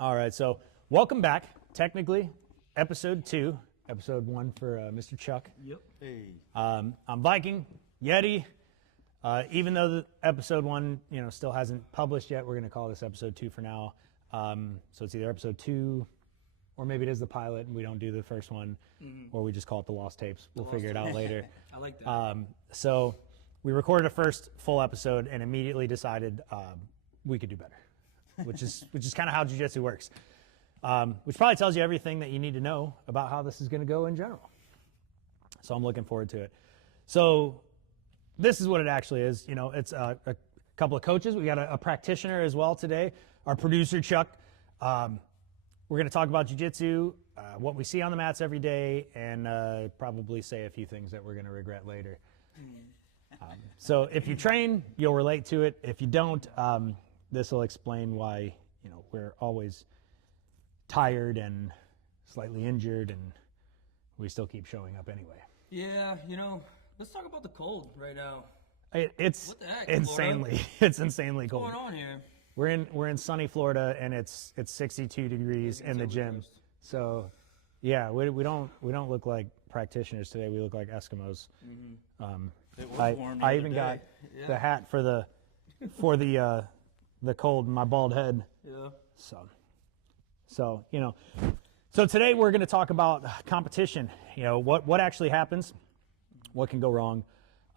All right, so welcome back. Technically, episode 2, episode 1 for Mr. Chuck. Yep. Hey. I'm Vykyng, Yeti. Even though the episode 1, still hasn't published yet, we're going to call this episode 2 for now. So it's either episode 2, or maybe it is the pilot and we don't do the first one, or we just call it the Lost Tapes. We'll figure it out later. I like that. So we recorded a first full episode and immediately decided we could do better, which is kind of how jiu-jitsu works. Which probably tells you everything that you need to know about how this is going to go in general. So I'm looking forward to it. So this is what it actually is. It's a couple of coaches. We got a practitioner as well today. Our producer, Chuck. We're going to talk about jiu-jitsu, what we see on the mats every day, and probably say a few things that we're going to regret later. So if you train, you'll relate to it. If you don't, this will explain why we're always tired and slightly injured, and we still keep showing up anyway. Yeah, let's talk about the cold right now. It's What the heck, insanely it's insanely What's cold. going on here? We're in sunny Florida, and it's 62 degrees in the gym. So yeah, we don't look like practitioners today. We look like Eskimos. I even got the hat for the cold in my bald head. Yeah. So so today we're going to talk about competition. What actually happens, what can go wrong,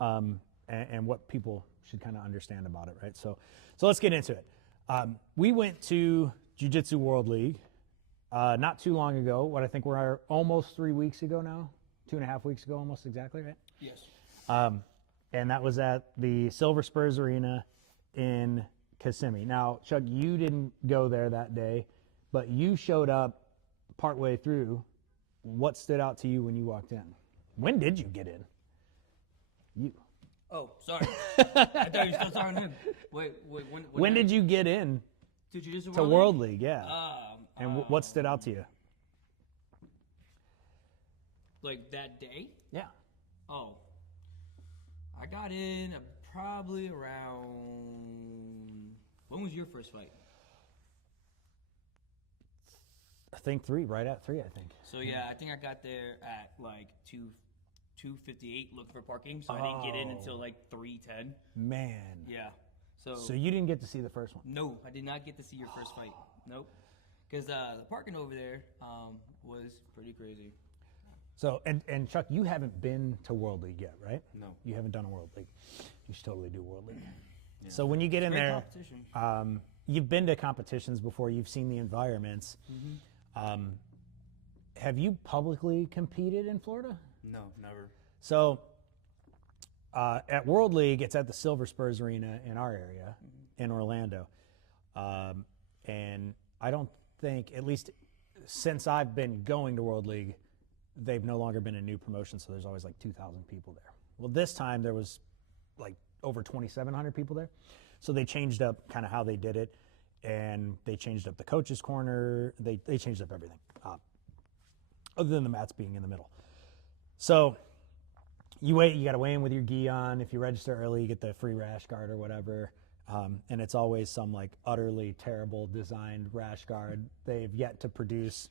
and what people should kind of understand about it, right? So let's get into it. We went to Jiu-Jitsu World League not too long ago. What I think we're almost 3 weeks ago now, 2.5 weeks ago, almost exactly, right? Yes. And that was at the Silver Spurs Arena in Kissimmee. Now, Chuck, you didn't go there that day, but you showed up partway through. What stood out to you when you walked in? When did you get in? You. Oh, sorry. I thought you were still talking to him. Wait. When did you get in Did you just to World League? Yeah. And what stood out to you? Like that day? Yeah. Oh. I got in probably around. When was your first fight? I think 3, right at 3, I think. So yeah, I think I got there at like 2:58 looking for parking, so I didn't get in until like 3:10. Man. Yeah. So you didn't get to see the first one? No, I did not get to see your first fight. Nope. Because the parking over there was pretty crazy. So, and Chuck, you haven't been to World League yet, right? No. You haven't done a World League. You should totally do World League. Yeah. So when you get in Great there, competition. you've been to competitions before, you've seen the environments. Have you publicly competed in Florida? No, never. So at World League, it's at the Silver Spurs Arena in our area in Orlando. And I don't think, at least since I've been going to World League, they've no longer been a new promotion, so there's always like 2,000 people there. Well, this time there was like over 2,700 people there. So they changed up kind of how they did it, and they changed up the coach's corner. They changed up everything, other than the mats being in the middle. So you got to weigh in with your gi on. If you register early, you get the free rash guard or whatever. And it's always some like utterly terrible designed rash guard. They've yet to produce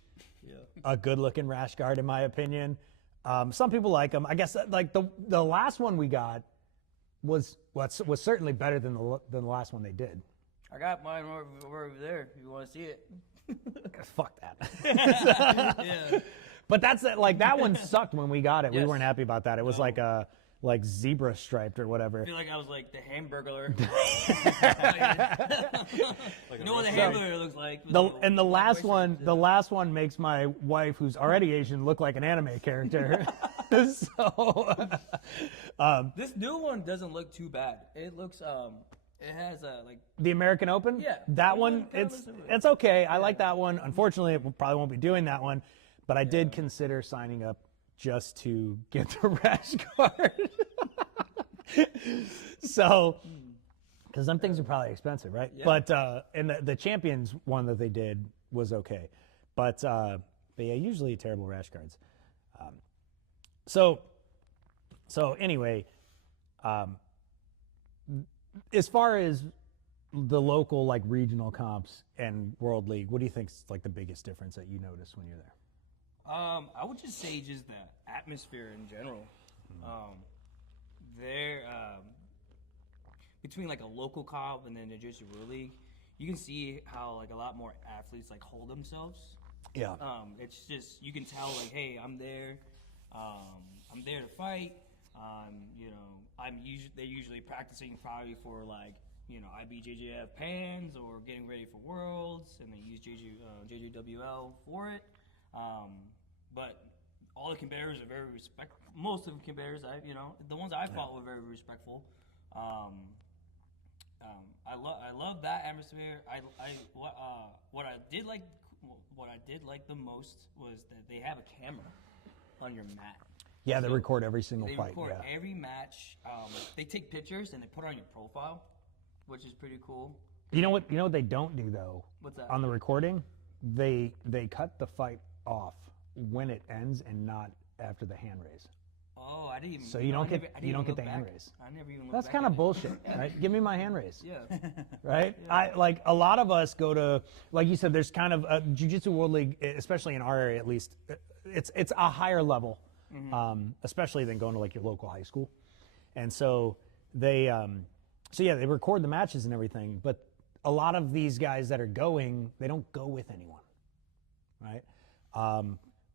a good looking rash guard, in my opinion. Some people like them. I guess like the last one we got was certainly better than the last one they did. I got mine over there. If you want to see it. Fuck that. Yeah. But that's like that one sucked when we got it. Yes. We weren't happy about that. It was like zebra striped or whatever. I feel like I was like the hamburger. You know what the hamburger looks like? The last one makes my wife, who's already Asian, look like an anime character. So this new one doesn't look too bad. It looks it has like the American Open. Yeah, that one it's okay. I like that one. Unfortunately, we probably won't be doing that one, but I did consider signing up just to get the rash guard. So, because some things are probably expensive, right? Yeah. But and the Champions one that they did was okay, but yeah, usually terrible rash guards. So anyway, as far as the local like regional comps and World League, what do you think is like the biggest difference that you notice when you're there? I would just say just the atmosphere in general. There, between like a local comp and then the Jiu-Jitsu World League, you can see how like a lot more athletes like hold themselves. Yeah. It's just you can tell like, hey, I'm there to fight. You know, they're usually practicing probably for like, you know, IBJJF pans or getting ready for Worlds, and they use JJWL for it. But all the competitors are very respectful. Most of the competitors, the ones I fought were very respectful. I love that atmosphere. What I did like the most was that they have a camera on your mat. Yeah, they record every single fight. They record every match. They take pictures and they put it on your profile, which is pretty cool. You know what they don't do though? What's that? On the recording, they cut the fight off when it ends and not after the hand raise. Oh, I didn't even. So you don't get the hand raise. I never even. That's kind of bullshit, right? Give me my hand raise. Yeah. Right. Yeah. I like a lot of us go to, like you said, there's kind of a Jiu-Jitsu World League, especially in our area at least. It's a higher level, especially than going to like your local high school, and so they they record the matches and everything, but a lot of these guys that are going, they don't go with anyone, right?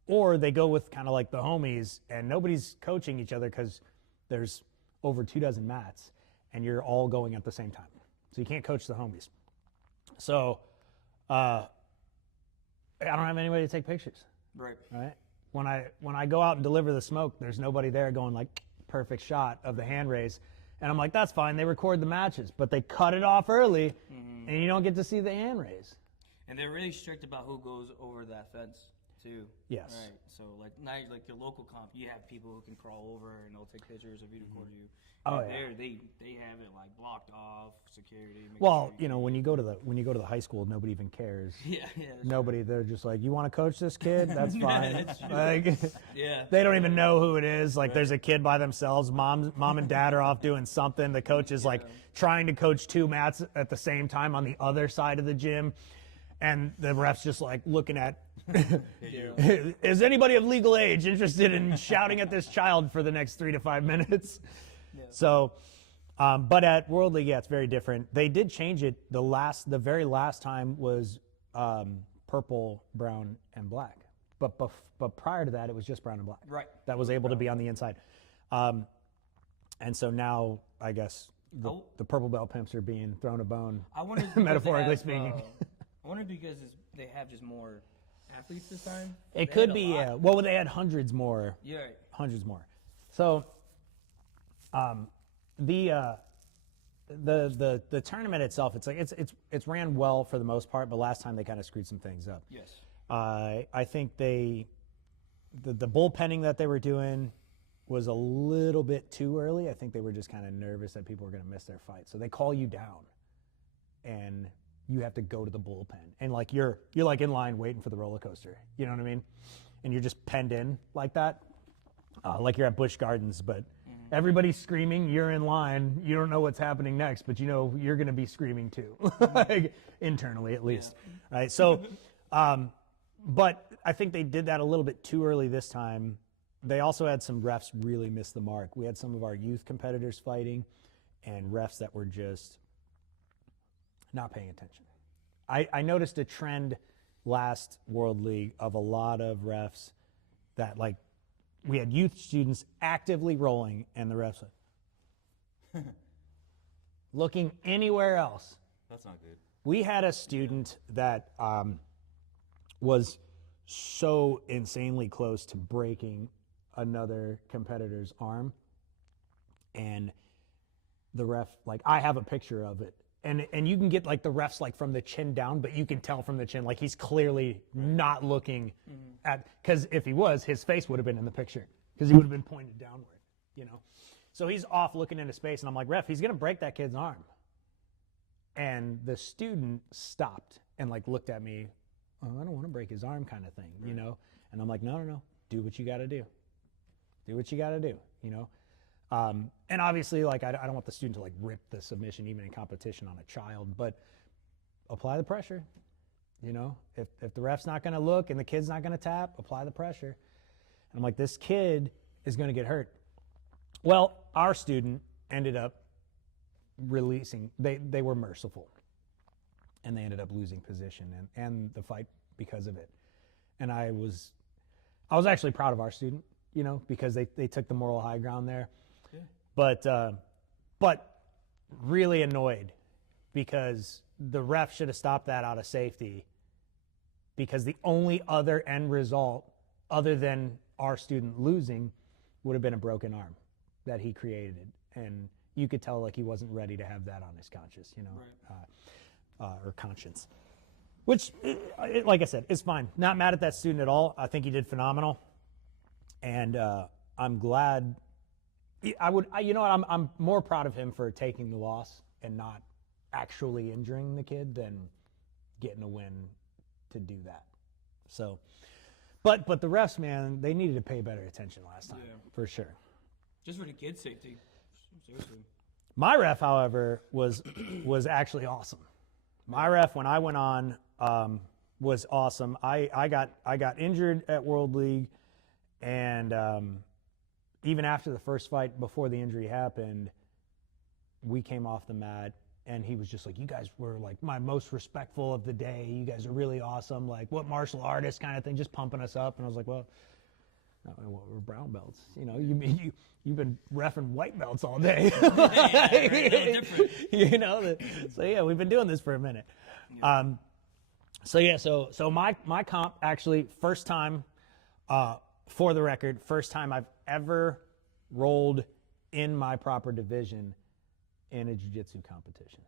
Or they go with kind of like the homies, and nobody's coaching each other because there's over 24 mats, and you're all going at the same time. So you can't coach the homies. So I don't have anybody to take pictures. Right? When I go out and deliver the smoke, there's nobody there going like perfect shot of the hand raise. And I'm like, that's fine. They record the matches, but they cut it off early, and you don't get to see the hand raise. And they're really strict about who goes over that fence, too. Yes. Right. So, like your local comp, you have people who can crawl over and they'll take pictures of you, record you. Oh, and yeah. They have it like blocked off, security. Well, you know, when you go to the high school, nobody even cares. Yeah. Nobody. They're just like, you want to coach this kid? That's fine. That's true. Like, yeah. They don't even know who it is. Like, there's a kid by themselves. Mom and dad are off doing something. The coach is like trying to coach 2 mats at the same time on the other side of the gym, and the ref's just like looking at. Is anybody of legal age interested in shouting at this child for the next 3 to 5 minutes? Yeah. So, but at World League, yeah, it's very different. They did change it. The very last time was purple, brown, and black. But prior to that, it was just brown and black. Right. That was able to be on the inside. And so now, I guess the purple belt pimps are being thrown a bone. I wonder, metaphorically speaking. I wonder because they have just more athletes this time. It could be, yeah. Well, they had hundreds more. Yeah. Hundreds more. So, the tournament itself, it's like it's ran well for the most part, but last time they kind of screwed some things up. Yes. I think the bullpenning that they were doing was a little bit too early. I think they were just kind of nervous that people were going to miss their fight, so they call you down, and you have to go to the bullpen, and like you're like in line waiting for the roller coaster. You know what I mean? And you're just penned in like that, like you're at Busch Gardens, but everybody's screaming. You're in line. You don't know what's happening next, but you know you're going to be screaming too, like internally at least. Yeah. Right? So, but I think they did that a little bit too early this time. They also had some refs really miss the mark. We had some of our youth competitors fighting, and refs that were just not paying attention. I noticed a trend last World League of a lot of refs that, like, we had youth students actively rolling, and the refs like, looking anywhere else. That's not good. We had a student that was so insanely close to breaking another competitor's arm, and the ref, like, I have a picture of it. And you can get like the refs like from the chin down, but you can tell from the chin like he's clearly not looking at, because if he was, his face would have been in the picture because he would have been pointed downward, you know. So he's off looking into space, and I'm like, ref, he's gonna break that kid's arm. And the student stopped and like looked at me, oh, I don't want to break his arm, kind of thing, you know. And I'm like, no, do what you got to do. Do what you got to do, you know. And obviously, like, I don't want the student to like rip the submission even in competition on a child, but apply the pressure. You know, if the ref's not going to look and the kid's not going to tap, apply the pressure. And I'm like, this kid is going to get hurt. Well, our student ended up releasing. They were merciful, and they ended up losing position and the fight because of it. And I was actually proud of our student, you know, because they took the moral high ground there. Yeah. But really annoyed because the ref should have stopped that out of safety, because the only other end result other than our student losing would have been a broken arm that he created. And you could tell like he wasn't ready to have that on his conscience, you know, right. Or conscience. Which, like I said, it's fine. Not mad at that student at all. I think he did phenomenal. And I'm glad. You know what? I'm more proud of him for taking the loss and not actually injuring the kid than getting a win to do that. So, but the refs, man, they needed to pay better attention last time, for sure. Just for the kid's safety. Seriously. My ref, however, was actually awesome. My ref, when I went on, was awesome. I got injured at World League, and even after the first fight, before the injury happened, we came off the mat, and he was just like, you guys were like my most respectful of the day. You guys are really awesome. Like, what martial artist kind of thing, just pumping us up. And I was like, well, we're brown belts. You know, you've been reffing white belts all day. You know, so yeah, we've been doing this for a minute. Yeah. So my comp, actually, first time, for the record, first time I've ever rolled in my proper division in a jiu-jitsu competition.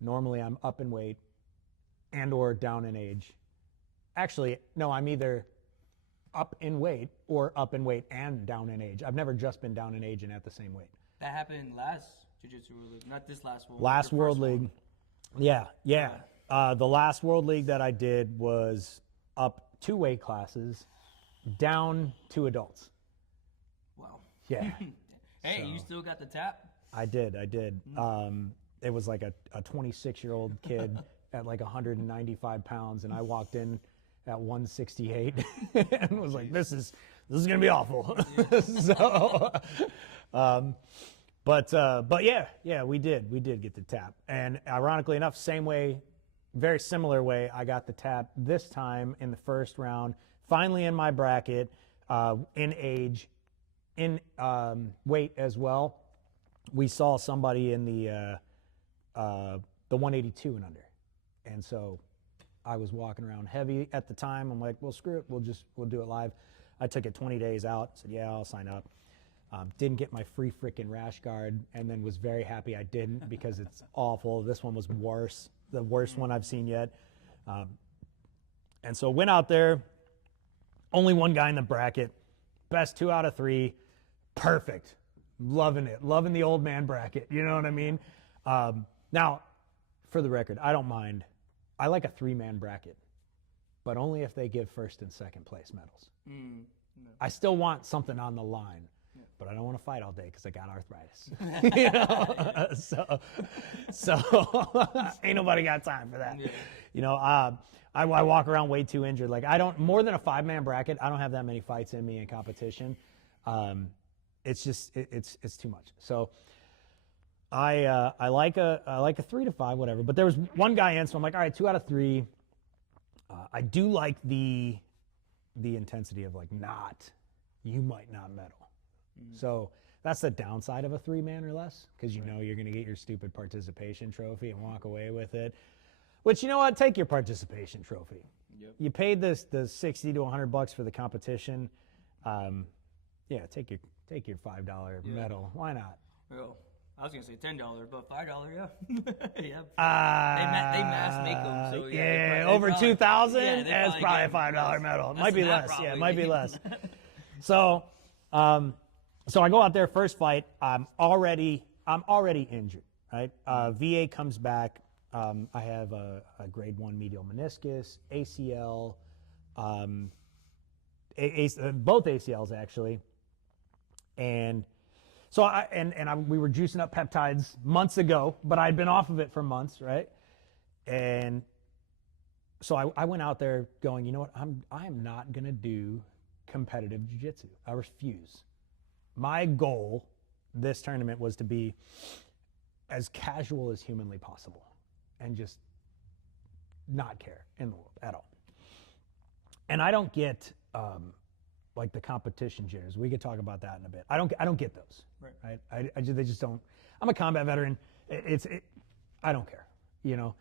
Normally I'm up in weight and or down in age. Actually, no, I'm either up in weight or up in weight and down in age. I've never just been down in age and at the same weight. That happened last Jiu-Jitsu World League, not this last one. Last World League. Yeah. The last World League that I did was up 2 weight classes, down 2 adults. Wow. Yeah. Hey, so, you still got the tap? I did. It was like a 26-year-old kid at like 195 pounds, and I walked in at 168 and was like, this is gonna be awful. So, but yeah, we did get the tap, and ironically enough, same way, very similar way, I got the tap this time in the first round. Finally in my bracket, in age, in weight as well. We saw somebody in the 182 and under, and so I was walking around heavy at the time. I'm like, well, screw it, we'll do it live. I took it 20 days out. Said, yeah, I'll sign up. Didn't get my free freaking rash guard, and then was very happy I didn't, because it's awful. This one was worse, the worst one I've seen yet. And so went out there. Only one guy in the bracket. Best 2 out of 3. Perfect. Loving it. Loving the old man bracket. You know what I mean? Now, for the record, I don't mind. I like a 3-man bracket, but only if they give first and second place medals. No. I still want something on the line, but I don't want to fight all day because I got arthritis. You know? So ain't nobody got time for that. Yeah. You know, I walk around way too injured. Like, I don't, more than a 5-man bracket, I don't have that many fights in me in competition. It's just, it's too much. So I like a 3 to 5, whatever. But there was one guy in, so I'm like, all right, 2 out of 3. I do like the intensity of like, you might not medal. So that's the downside of a 3-man or less, because you know you're going to get your stupid participation trophy and walk away with it. Which, you know what? Take your participation trophy. Yep. You paid the $60 to $100 for the competition. Yeah, take your $5 medal. Why not? Well, I was gonna say $10, but $5, yeah. Yeah. They mass make them. So yeah, over 2,000. That's probably a $5 medal. It might be less. Probably. Yeah, it might be less. So I go out there, first fight. I'm already injured. Right. VA comes back. I have a grade 1 medial meniscus, ACL, both ACLs actually. And So we were juicing up peptides months ago, but I'd been off of it for months, right? And so I went out there going, you know what? I am not going to do competitive jiu-jitsu. I refuse. My goal this tournament was to be as casual as humanly possible and just not care in the world at all. And I don't get like the competition jitters. We could talk about that in a bit. I don't get those. Right? They just don't. I'm a combat veteran. I don't care. You know,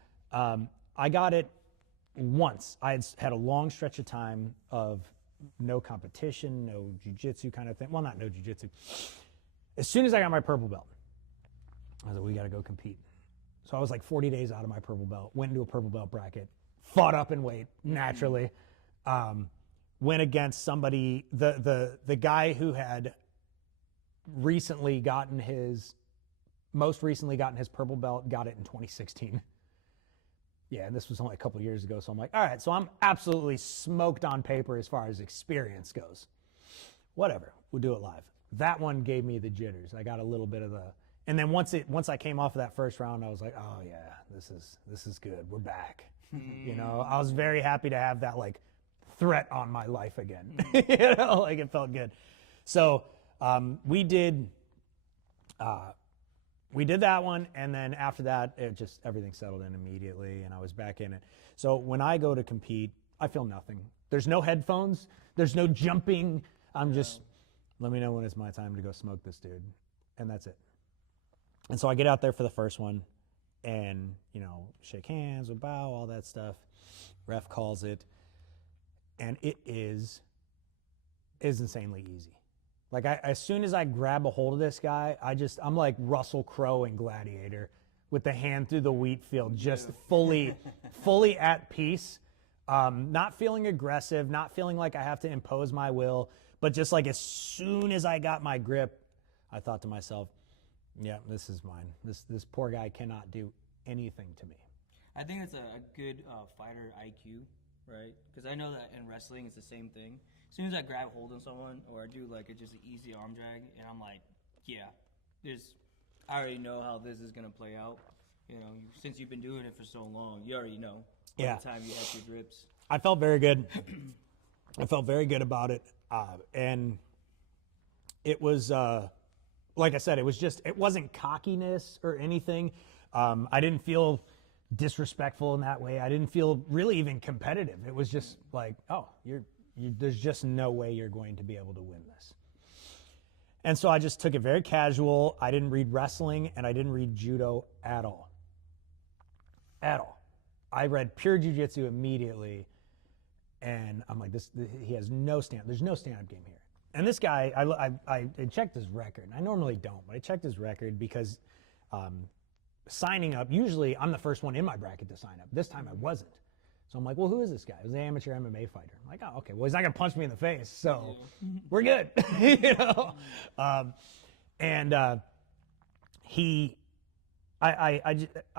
I got it once. I had a long stretch of time of no competition, no jiu-jitsu kind of thing. Well, not no jiu-jitsu. As soon as I got my purple belt, I was like, we got to go compete. So I was like 40 days out of my purple belt, went into a purple belt bracket, fought up in weight naturally, went against somebody, the guy who had most recently gotten his purple belt, got it in 2016. Yeah, and this was only a couple of years ago, so I'm like, all right, so I'm absolutely smoked on paper as far as experience goes. Whatever, we'll do it live. That one gave me the jitters. I got a little bit of the, and then once I came off of that first round, I was like, oh yeah, this is good. We're back. You know, I was very happy to have that like threat on my life again. You know, like it felt good. So we did that one, and then after that, everything settled in immediately, and I was back in it. So when I go to compete, I feel nothing. There's no headphones. There's no jumping. I'm just, let me know when it's my time to go smoke this dude, and that's it. And so I get out there for the first one, and, you know, shake hands, we bow, all that stuff. Ref calls it, and it is insanely easy. Like, as soon as I grab a hold of this guy, I'm like Russell Crowe in Gladiator with the hand through the wheat field, just fully at peace, not feeling aggressive, not feeling like I have to impose my will, but just like as soon as I got my grip, I thought to myself, yeah, this is mine. This poor guy cannot do anything to me. I think it's a good fighter IQ, right? Because I know that in wrestling it's the same thing. As soon as I grab hold of someone or I do like just an easy arm drag, and I'm like, yeah, I already know how this is gonna play out. You know, since you've been doing it for so long, you already know. By the time you have your grips. I felt very good. I felt very good about it, and it was like I said, it wasn't cockiness or anything. I didn't feel disrespectful in that way. I didn't feel really even competitive. It was just like, oh, there's just no way you're going to be able to win this. And so I just took it very casual. I didn't read wrestling, and I didn't read judo at all. At all. I read pure jiu-jitsu immediately, and I'm like, he has no stand. There's no stand-up game here. And this guy, I checked his record. I normally don't, but I checked his record because signing up, usually I'm the first one in my bracket to sign up. This time I wasn't. So I'm like, well, who is this guy? It was an amateur MMA fighter. I'm like, oh, okay. Well, he's not going to punch me in the face, so we're good. You know? I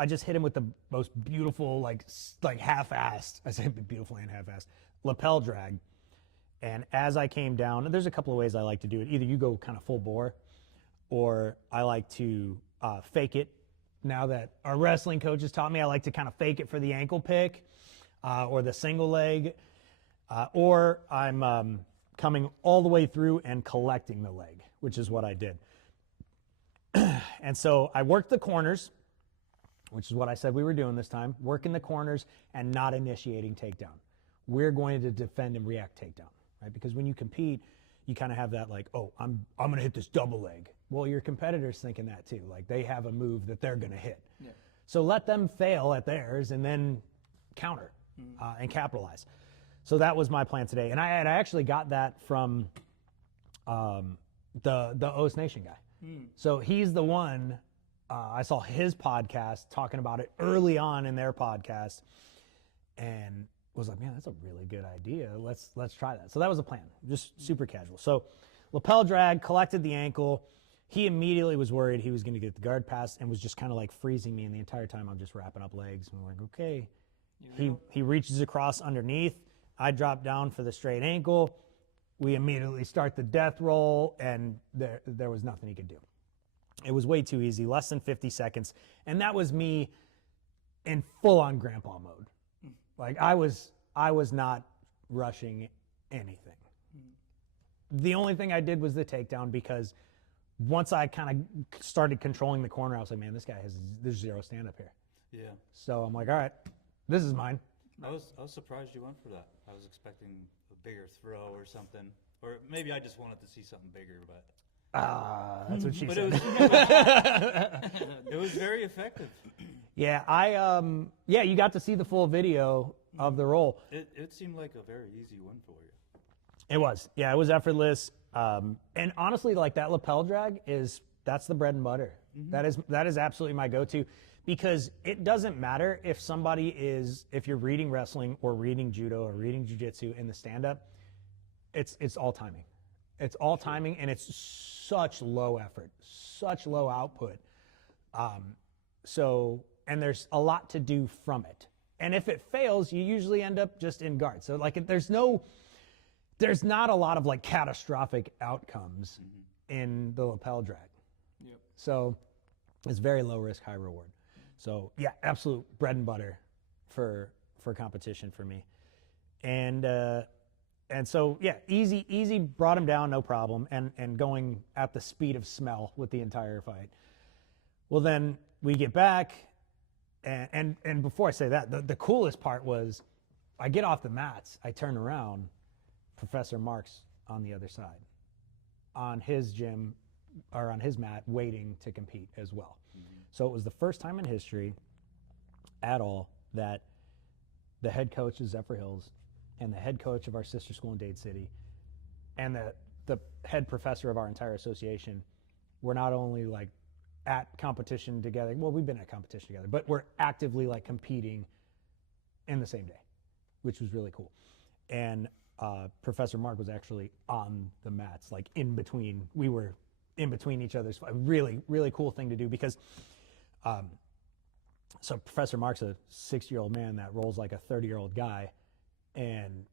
just hit him with the most beautiful, like half-assed, I say beautiful and half-assed, lapel drag. And as I came down, there's a couple of ways I like to do it. Either you go kind of full bore, or I like to fake it. Now that our wrestling coaches taught me, I like to kind of fake it for the ankle pick or the single leg, or I'm coming all the way through and collecting the leg, which is what I did. And so I worked the corners, which is what I said we were doing this time, working the corners and not initiating takedown. We're going to defend and react takedown, right? Because when you compete, you kind of have that like, oh, I'm going to hit this double leg. Well, your competitor's thinking that too. Like they have a move that they're going to hit. Yeah. So let them fail at theirs and then counter and capitalize. So that was my plan today. And I actually got that from the OS Nation guy. So he's the one, I saw his podcast talking about it early on in their podcast and was like, man, that's a really good idea. Let's try that. So that was the plan, just super casual. So lapel drag, collected the ankle. He immediately was worried he was going to get the guard pass and was just kind of like freezing me. And the entire time I'm just wrapping up legs. And we're like, okay. He reaches across underneath. I drop down for the straight ankle. We immediately start the death roll, and there was nothing he could do. It was way too easy, less than 50 seconds. And that was me in full-on grandpa mode. Like, I was not rushing anything. The only thing I did was the takedown, because once I kind of started controlling the corner, I was like, man, there's zero stand-up here. Yeah. So I'm like, all right, this is mine. I was surprised you went for that. I was expecting a bigger throw or something. Or maybe I just wanted to see something bigger, but... That's what she But said. it was very effective. Yeah, you got to see the full video of the roll. It seemed like a very easy win for you. It was. Yeah, it was effortless. And honestly, like, that lapel drag that's the bread and butter. That is absolutely my go-to, because it doesn't matter if you're reading wrestling or reading judo or reading jiu-jitsu in the stand-up, it's all timing. It's all timing, and it's such low effort, such low output. And there's a lot to do from it. And if it fails, you usually end up just in guard. So, like, there's not a lot of, like, catastrophic outcomes in the lapel drag. Yep. So it's very low risk, high reward. So yeah, absolute bread and butter for competition for me. And so yeah, easy, brought him down, no problem, and going at the speed of smell with the entire fight. Well, then we get back, and before I say that, the coolest part was, I get off the mats, I turn around, Professor Mark's on the other side, on his gym, or on his mat, waiting to compete as well. So it was the first time in history at all that the head coach of Zephyr Hills and the head coach of our sister school in Dade City and the head professor of our entire association were not only, like, at competition together. Well, we've been at competition together, but we're actively, like, competing in the same day, which was really cool. And Professor Mark was actually on the mats, like, we were in between each other's. A really, really cool thing to do, because so Professor Mark's a 60-year-old man that rolls like a 30-year-old guy, and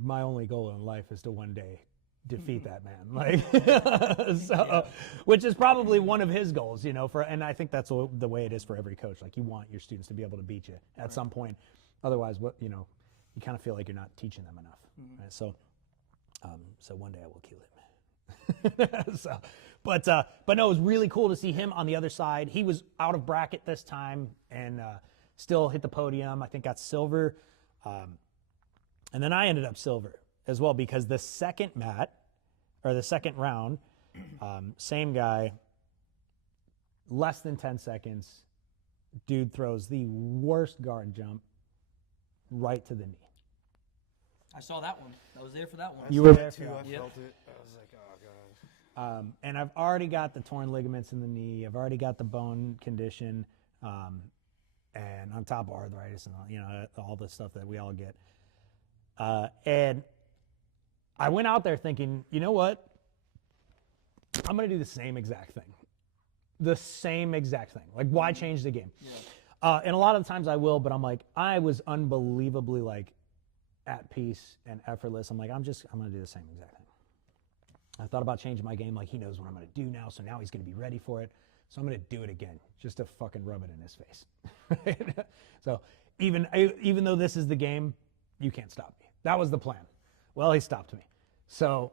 my only goal in life is to one day defeat that man, like, which is probably one of his goals, and I think that's the way it is for every coach. Like, you want your students to be able to beat you at some point. Otherwise, you kind of feel like you're not teaching them enough. Right? So one day I will kill him. But no, it was really cool to see him on the other side. He was out of bracket this time, and still hit the podium. I think got silver. And then I ended up silver as well, because the second round, same guy, less than 10 seconds, dude throws the worst guard jump right to the knee. I saw that one. I was there for that one. You were there too. for that. I felt it. I was like, oh god. And I've already got the torn ligaments in the knee. I've already got the bone condition, and on top of arthritis and all the stuff that we all get. And I went out there thinking, you know what? I'm going to do the same exact thing. The same exact thing. Like, why change the game? Yeah. And a lot of the times I will, but I'm like, I was unbelievably, like, at peace and effortless. I'm like, I'm going to do the same exact thing. I thought about changing my game. Like, he knows what I'm going to do now, so now he's going to be ready for it. So I'm going to do it again, just to fucking rub it in his face. Right? So even though this is the game, you can't stop me. That was the plan. Well, he stopped me. So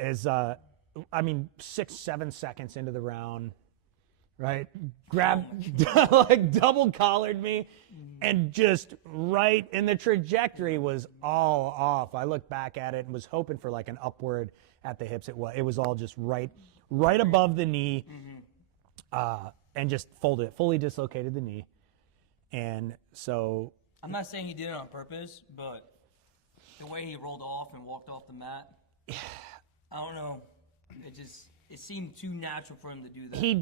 6-7 seconds into the round, right? Like, double collared me, and just right, and the trajectory was all off. I looked back at it and was hoping for, like, an upward at the hips. It was all just right above the knee, and just folded it, fully dislocated the knee. And so, I'm not saying he did it on purpose, but the way he rolled off and walked off the mat, I don't know. It seemed too natural for him to do that. He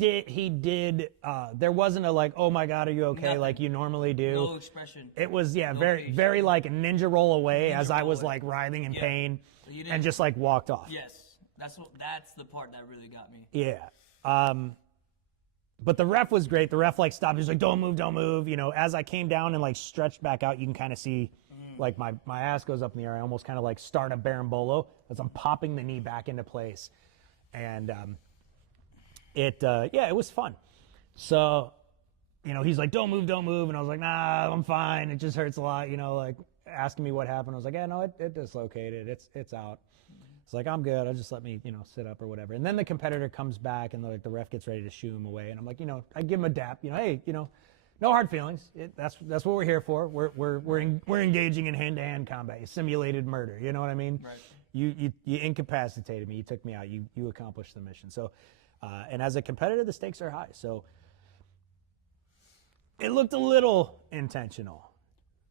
did. There wasn't a, like, oh my God, are you okay? Nothing. Like you normally do. No expression. It was, No very, face. very like a ninja roll away, as I roll was away. like writhing in pain, So you didn't- and just like walked off. Yes, that's the part that really got me. Yeah. But the ref was great. The ref, like, stopped. He was like, don't move. As I came down and, like, stretched back out, you can kind of see, like, my ass goes up in the air. I almost kind of, like, start a berimbolo as I'm popping the knee back into place. And it was fun. So, he's like, don't move. And I was like, nah, I'm fine. It just hurts a lot, like asking me what happened. I was like, yeah, no, it dislocated. It's out. It's like, I'm good. I'll just let me, sit up or whatever. And then the competitor comes back and the ref gets ready to shoo him away. And I'm like, I give him a dap, hey, no hard feelings. That's what we're here for. We're engaging in hand-to-hand combat, simulated murder. You know what I mean? Right. You incapacitated me. You took me out. You accomplished the mission. So, and as a competitor, the stakes are high. So it looked a little intentional.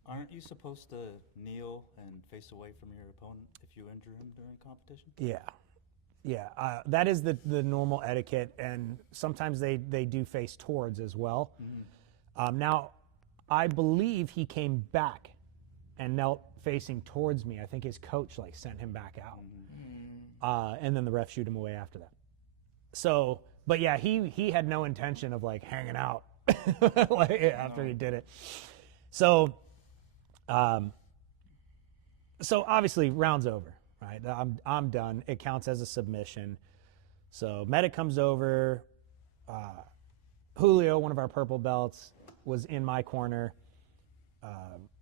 Aren't you supposed to kneel and face away from your opponent if you injure him during competition? Yeah. That is the normal etiquette, and sometimes they do face towards as well. Mm-hmm. Now, I believe he came back and knelt facing towards me. I think his coach sent him back out, and then the ref shooed him away after that. So, but yeah, he had no intention of hanging out after he did it. So, so obviously round's over, right? I'm done. It counts as a submission. So medic comes over. Julio, one of our purple belts, was in my corner.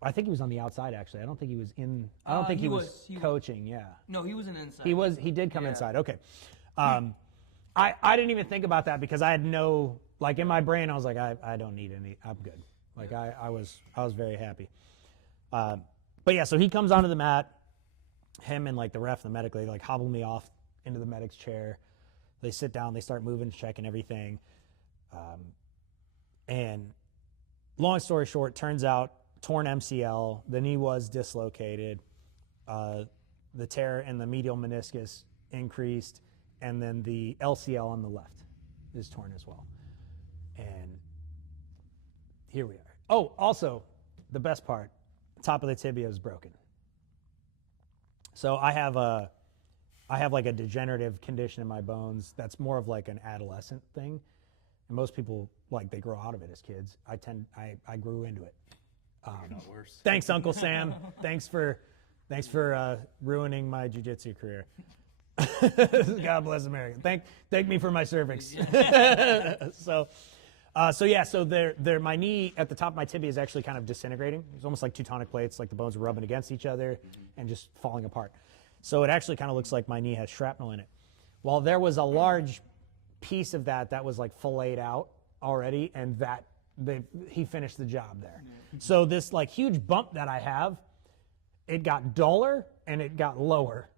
I think he was on the outside, actually. I don't think he was in. I don't think he was coaching. Yeah. No, he was an inside. He did come inside. Okay. I didn't even think about that because I had no, in my brain, I was like, I don't need any. I'm good. I was very happy. But yeah, so he comes onto the mat. Him and the ref, the medic, they hobble me off into the medic's chair. They sit down. They start moving, checking everything. And long story short, turns out torn MCL. The knee was dislocated. The tear in the medial meniscus increased, and then the LCL on the left is torn as well. And here we are. Oh, also, the best part, top of the tibia is broken. So I have a degenerative condition in my bones that's more of an adolescent thing. And most people, they grow out of it as kids. I grew into it. Not worse. Thanks, Uncle Sam. Thanks for ruining my jiu-jitsu career. God bless America. Thank me for my cervix. So my knee at the top of my tibia is actually kind of disintegrating. It's almost like Teutonic plates, the bones are rubbing against each other and just falling apart. So it actually kind of looks like my knee has shrapnel in it. Well, there was a large piece of that was filleted out already, and he finished the job there. So this huge bump that I have, it got duller and it got lower.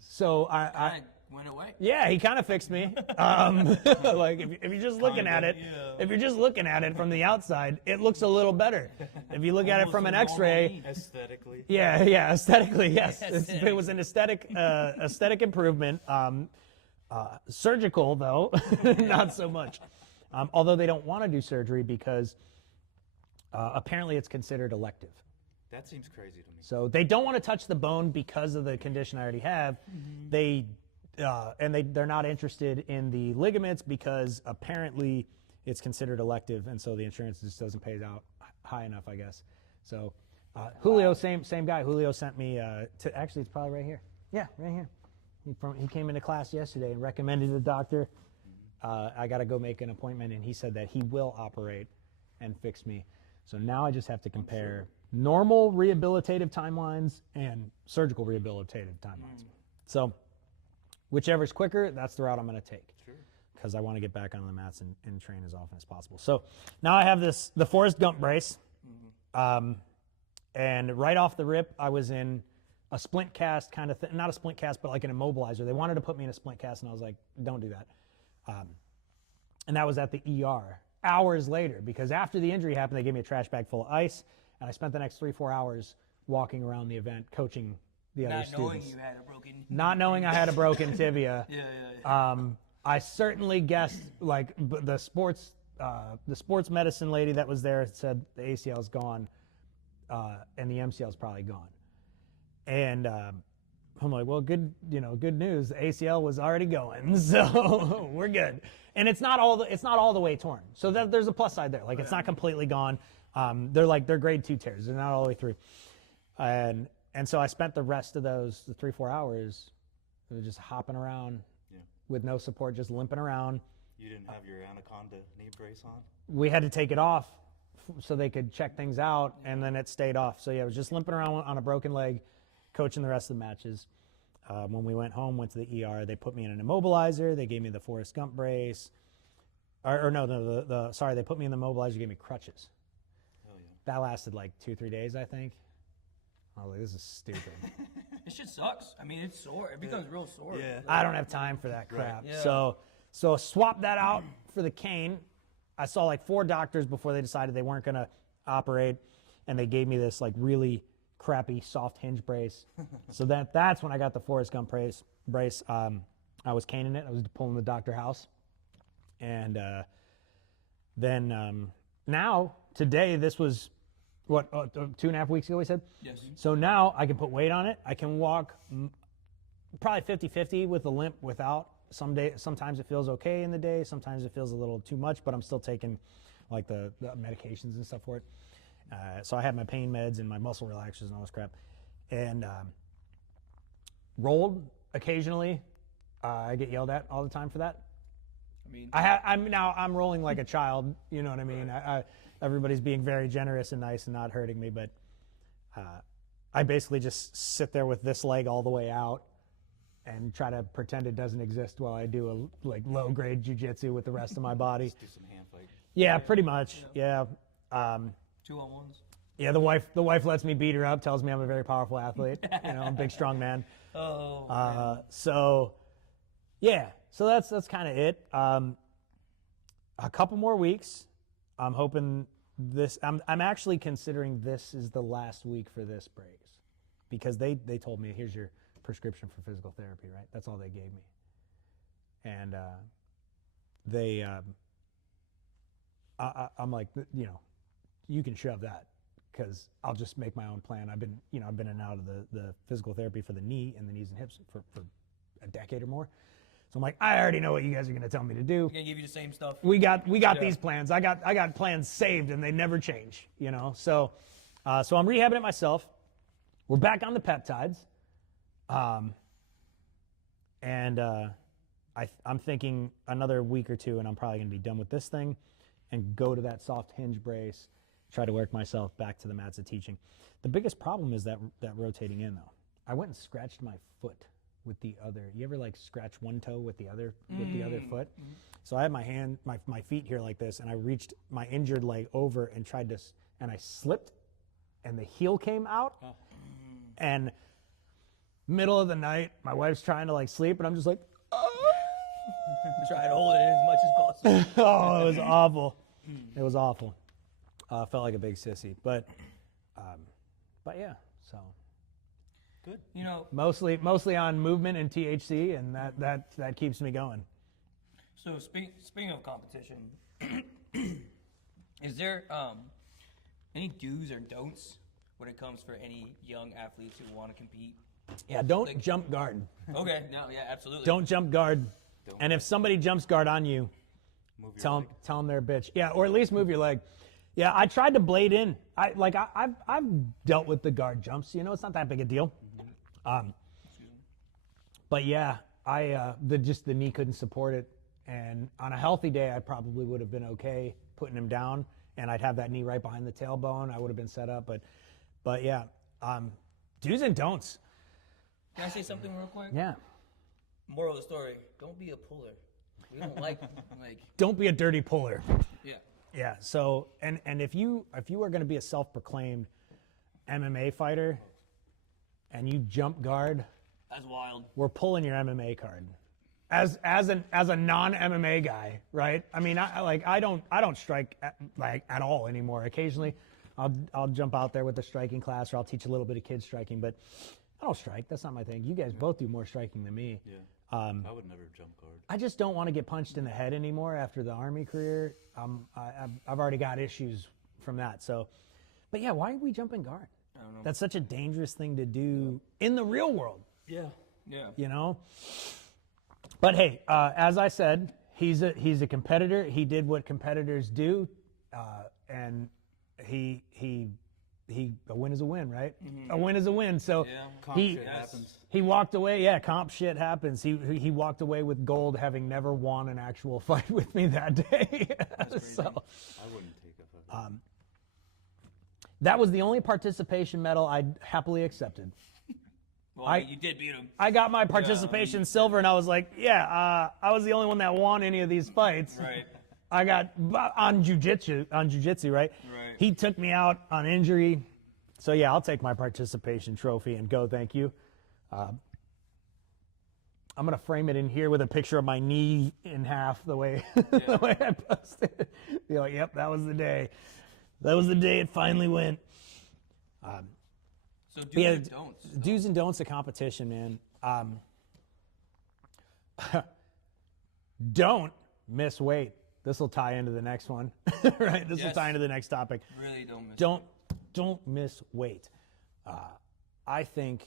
So I went away. Yeah, he kind of fixed me. If you're just looking at it, if you're just looking at it from the outside, it looks a little better. If you look at it from an X-ray, aesthetically. Yeah, aesthetically, yes. It was an aesthetic improvement. Surgical though, not so much. Although they don't want to do surgery because apparently it's considered elective. That seems crazy to me. So they don't want to touch the bone because of the condition I already have. Mm-hmm. They're not interested in the ligaments because apparently it's considered elective, and so the insurance just doesn't pay out high enough, I guess. So Julio, same guy. Julio sent me actually it's probably right here. Yeah, right here. He came into class yesterday and recommended the doctor. I got to go make an appointment, and he said that he will operate and fix me. So now I just have to compare normal rehabilitative timelines and surgical rehabilitative timelines. So whichever's quicker, that's the route I'm going to take. Sure. Because I want to get back on the mats and train as often as possible. So now I have the Forrest Gump brace. And right off the rip, I was in a splint cast kind of thing. Not a splint cast, but an immobilizer. They wanted to put me in a splint cast, and I was like, don't do that. And that was at the ER hours later, because after the injury happened, they gave me a trash bag full of ice, and I spent the next 3-4 hours walking around the event, coaching the other students. Not knowing you had a broken... Not knowing I had a broken tibia. I certainly guessed, the sports medicine lady that was there said the ACL is gone, and the MCL is probably gone. And I'm like, well, good news. The ACL was already going, so we're good. And it's not all the way torn. So there's a plus side there. It's not completely gone. They're grade 2 tears. They're not all the way through. And so I spent the rest of the 3-4 hours just hopping around with no support, just limping around. You didn't have your anaconda knee brace on? We had to take it off so they could check things out, and then it stayed off. So yeah, I was just limping around on a broken leg, coaching the rest of the matches. When we went home, went to the ER, they put me in an immobilizer. They gave me the Forrest Gump brace. Sorry, they put me in the immobilizer, gave me crutches. Oh, yeah. That lasted like 2-3 days, I think. I was like, this is stupid. This shit sucks. I mean, it's sore. It becomes real sore. Yeah. I don't have time for that crap. Yeah. So swap that out for the cane. I saw like 4 doctors before they decided they weren't going to operate, and they gave me this like really crappy soft hinge brace. So that's when I got the Forrest Gump brace. I was caning it. I was pulling the doctor house. And then now, today, this was, what, 2.5 weeks ago we said? Yes. So now I can put weight on it. I can walk probably 50-50 with the limp without. Sometimes it feels okay in the day. Sometimes it feels a little too much, but I'm still taking like the medications and stuff for it. So I have my pain meds and my muscle relaxers and all this crap. And rolled occasionally. I get yelled at all the time for that. I mean, I'm rolling like a child. You know what I mean? Everybody's being very generous and nice and not hurting me, but I basically just sit there with this leg all the way out and try to pretend it doesn't exist while I do a like low grade jiu-jitsu with the rest of my body. Just do some hand fight. Yeah, pretty much. Yeah. 2-on-1s. Yeah, the wife lets me beat her up, tells me I'm a very powerful athlete. You know, I'm a big, strong man. Oh. So, yeah. So that's kind of it. A couple more weeks. I'm hoping this. I'm actually considering this is the last week for this brace, because they told me, here's your prescription for physical therapy, right? That's all they gave me. And I'm like, you know, you can shove that, because I'll just make my own plan. I've been in and out of the physical therapy for the knee and the knees and hips for a decade or more. So I'm like, I already know what you guys are going to tell me to do. I'm gonna give you the same stuff. We got these plans. I got plans saved, and they never change. You know, so I'm rehabbing it myself. We're back on the peptides, and I'm thinking another week or two, and I'm probably going to be done with this thing, and go to that soft hinge brace. Try to work myself back to the mats of teaching. The biggest problem is that rotating in, though. I went and scratched my foot with the other. You ever like scratch one toe with the other foot? Mm-hmm. So I had my feet here like this, and I reached my injured leg over and and I slipped, and the heel came out. Oh. And middle of the night, my wife's trying to like sleep, and I'm just like, oh. Try to hold it in as much as possible. Oh, it was awful. It was awful. Felt like a big sissy, but yeah. So good. You know, mostly on movement and THC, and that keeps me going. So speaking of competition, is there any do's or don'ts when it comes for any young athletes who want to compete? Yeah, don't jump guard. Okay, no, yeah, absolutely. Don't jump guard. And if somebody jumps guard on you, tell them they're a bitch. Yeah, or at least move your leg. Yeah, I tried to blade in. I've dealt with the guard jumps. You know, it's not that big a deal. But yeah, the knee couldn't support it, and on a healthy day, I probably would have been okay putting him down, and I'd have that knee right behind the tailbone. I would have been set up, but yeah, do's and don'ts. Can I say something real quick? Yeah. Moral of the story: don't be a puller. We don't like. Don't be a dirty puller. Yeah. Yeah. So, and if you are going to be a self-proclaimed MMA fighter, and you jump guard, that's wild. We're pulling your MMA card. As a non-MMA guy, right? I mean, I don't strike at all anymore. Occasionally, I'll jump out there with the striking class, or I'll teach a little bit of kids striking, but I don't strike. That's not my thing. You guys both do more striking than me. Yeah. I would never jump guard. I just don't want to get punched in the head anymore after the Army career. I've already got issues from that. So, but yeah, why are we jumping guard? I don't know. That's such a dangerous thing to do in the real world. Yeah. Yeah. You know? But hey, as I said, he's a competitor. He did what competitors do, and he a win is a win, right? A win is a win. So Comp shit happens. he walked away. Yeah, comp shit happens. He walked away with gold, having never won an actual fight with me that day. So I wouldn't take a fight. that was the only participation medal I happily accepted. Well, you did beat him. I got my participation silver, and I was like, I was the only one that won any of these fights. Right. I got on jiu-jitsu, right? Right. He took me out on injury. So, yeah, I'll take my participation trophy and go, thank you. I'm going to frame it in here with a picture of my knee in half the way, the way I posted it. Be like, yep, that was the day. That was the day it finally went. So do's and don'ts. Do's and don'ts of competition, man. Don't miss weight. This will tie into the next one, right? This will tie into the next topic. Really don't miss. Don't miss weight. I think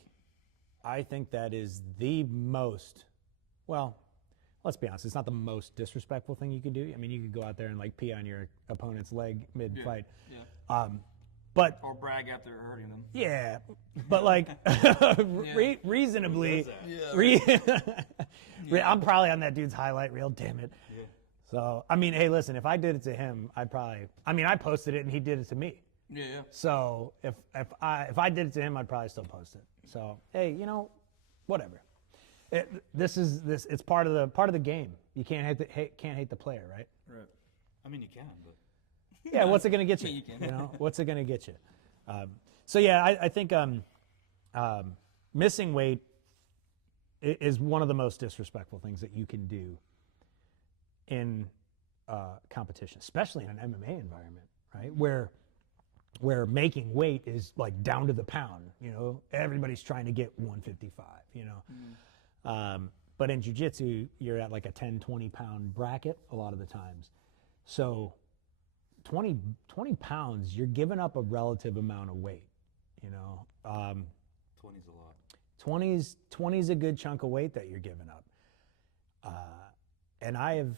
that is the most. Well, let's be honest. It's not the most disrespectful thing you could do. I mean, you could go out there and like pee on your opponent's leg mid-fight. Yeah. But Or brag after hurting them. yeah, but like reasonably. I'm probably on that dude's highlight reel. Damn it. Yeah. So I mean, hey, listen. If I did it to him, I posted it and he did it to me. Yeah. So if I did it to him, I'd probably still post it. So hey, whatever. It's part of the game. You can't hate the player, right? Right. I mean, you can, but. Yeah, what's it going to get you? Yeah, you can. What's it going to get you? So yeah, I think missing weight is one of the most disrespectful things that you can do in competition, especially in an MMA environment, right? Where making weight is like down to the pound. Everybody's trying to get 155. But in jiu-jitsu, you're at like a 10, 20 pound bracket a lot of the times. So 20 pounds, you're giving up a relative amount of weight, 20's a lot. 20's a good chunk of weight that you're giving up. And I've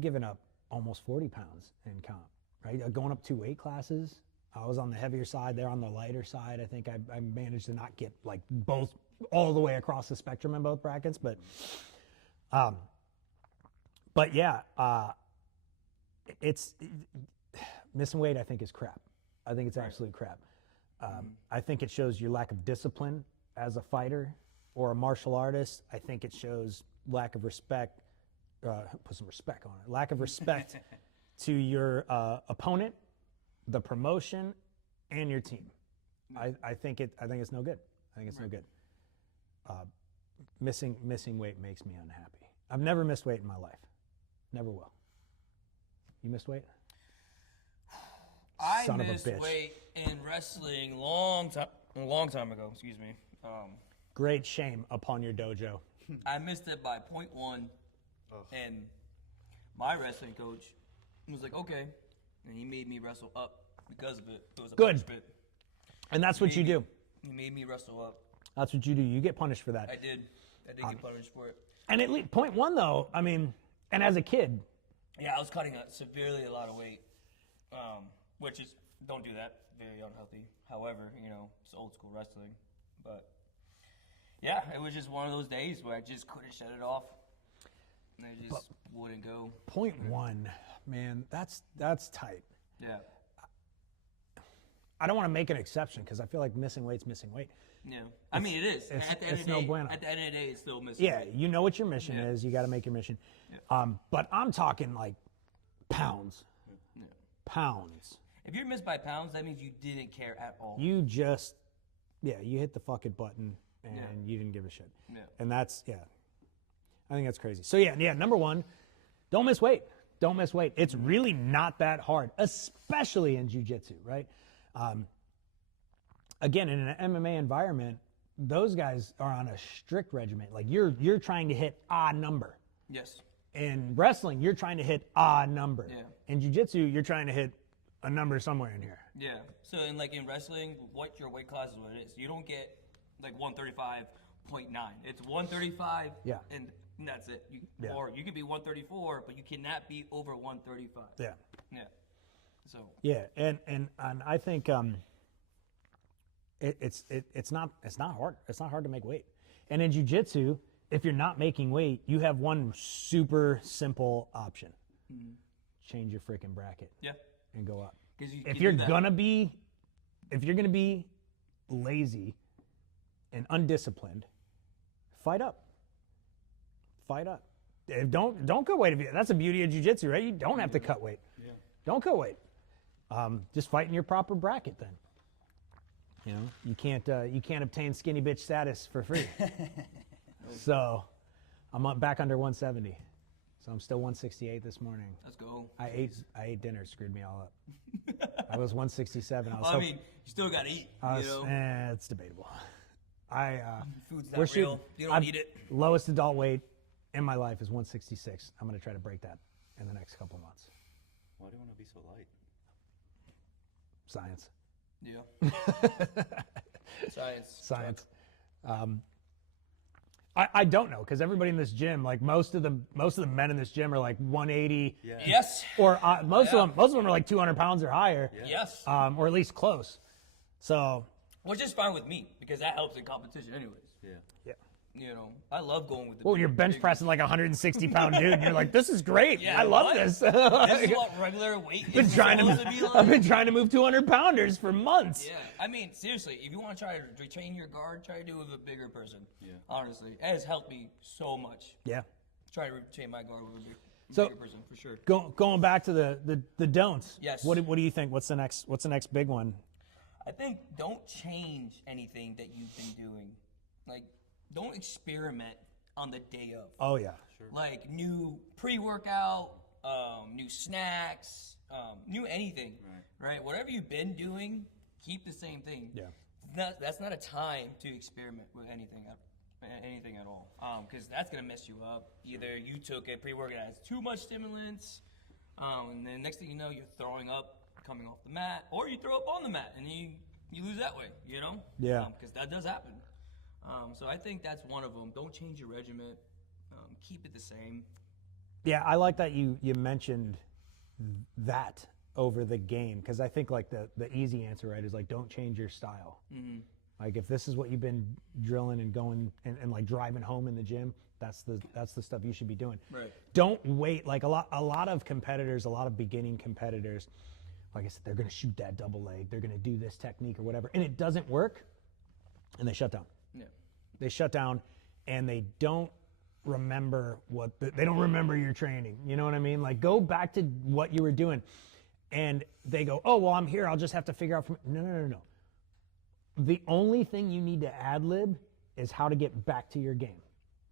given up almost 40 pounds in comp, right? Going up 2 weight classes. I was on the heavier side, they're on the lighter side. I think I managed to not get like both all the way across the spectrum in both brackets, but yeah, it's missing weight. I think is crap. I think it's absolute crap. I think it shows your lack of discipline as a fighter or a martial artist. I think it shows lack of respect. Put some respect on it. Lack of respect to your opponent, the promotion, and your team. I think it's no good. I think it's no good. Missing weight makes me unhappy. I've never missed weight in my life. Never will. You missed weight? I Son of a missed bitch. weight in wrestling a long time ago. Excuse me. Great shame upon your dojo. I missed it by 0.1, and my wrestling coach was like, "Okay," and he made me wrestle up because of it. It was a Good. punishment. And that's what you do. He made me wrestle up. That's what you do. You get punished for that. I did get punished for it. And at least 0.1 though, I mean, and as a kid. Yeah, I was cutting severely a lot of weight, which is, don't do that, very unhealthy. However, it's old school wrestling. But yeah, it was just one of those days where I just couldn't shut it off. And I just wouldn't go. 0.1, man, that's tight. Yeah. I don't want to make an exception because I feel like missing weight's missing weight. Yeah. I mean, it is. It's At the end of the no day, bueno. At the end of the day, it's still missing Yeah, weight. you know what your mission is. You got to make your mission. Yeah. But I'm talking like pounds. Yeah. Pounds. If you're missed by pounds, that means you didn't care at all. You just, you hit the fucking button and you didn't give a shit. Yeah. And that's, I think that's crazy. So number one, don't miss weight. Don't miss weight. It's really not that hard, especially in jiu-jitsu, right? Again, in an MMA environment, those guys are on a strict regimen. Like you're trying to hit a number. Yes. In wrestling, you're trying to hit a number. Yeah. In jiu-jitsu, you're trying to hit a number somewhere in here. Yeah. So in wrestling, what your weight class is what it is. You don't get like 135.9. It's 135 and that's it. Or you could be 134, but you cannot be over 135. Yeah. Yeah. So Yeah, and I think It's not hard. It's not hard to make weight. And in jiu-jitsu, if you're not making weight, you have one super simple option. Change your freaking bracket. Yeah. And go up. If you're gonna be lazy and undisciplined, fight up. Fight up. Don't cut weight. That's the beauty of jiu-jitsu, right? You don't have to cut weight. Yeah. Don't cut weight. Just fight in your proper bracket then. You know, you can't obtain skinny bitch status for free. So I'm back under 170. So I'm still 168 this morning. Let's go. I ate dinner, screwed me all up. I was 167. You still got to eat. It's debatable. Food's not real. You don't need it. Lowest adult weight in my life is 166. I'm going to try to break that in the next couple months. Why do you want to be so light? Science. Yeah. Science. I don't know, because everybody in this gym, like most of the men in this gym are like 180. Yeah. Yes. Or most of them are like 200 pounds or higher. Yeah. Yes. Or at least close. So. Which is fine with me because that helps in competition, anyways. Yeah. Yeah. You know, I love going with the. Well, you're bench pressing like a 160-pound dude, and you're like, "This is great. Yeah, I love what? this." This is what regular weight is supposed to be like. I've been trying to move 200-pounders for months. Yeah, I mean, seriously, if you want to try to retrain your guard, try to do it with a bigger person. Yeah. Honestly, it has helped me so much. Yeah. Try to retrain my guard with a bigger person for sure. Going back to the don'ts. Yes. What do you think? What's the next big one? I think don't change anything that you've been doing. Like, don't experiment on the day of. Oh yeah. Sure. Like new pre-workout, new snacks, new anything. Right. Whatever you've been doing, keep the same thing. Yeah. That's not a time to experiment with anything at all. Because that's gonna mess you up. Either you took a pre-workout that has too much stimulants, and then next thing you know, you're throwing up coming off the mat, or you throw up on the mat and you lose that way. You know. Yeah. Because that does happen. So I think that's one of them. Don't change your regimen. Keep it the same. Yeah, I like that you mentioned that over the game, because I think like the easy answer, right, is like don't change your style. Mm-hmm. Like if this is what you've been drilling and going and like driving home in the gym, that's the stuff you should be doing. Right. Don't wait. Like a lot of competitors, a lot of beginning competitors, like I said, they're going to shoot that double leg. They're going to do this technique or whatever, and it doesn't work, and they shut down. Yeah. They shut down, and they don't remember they don't remember your training. You know what I mean? Like go back to what you were doing, and they go, "Oh, well, I'm here. I'll just have to figure out from." No. The only thing you need to ad-lib is how to get back to your game.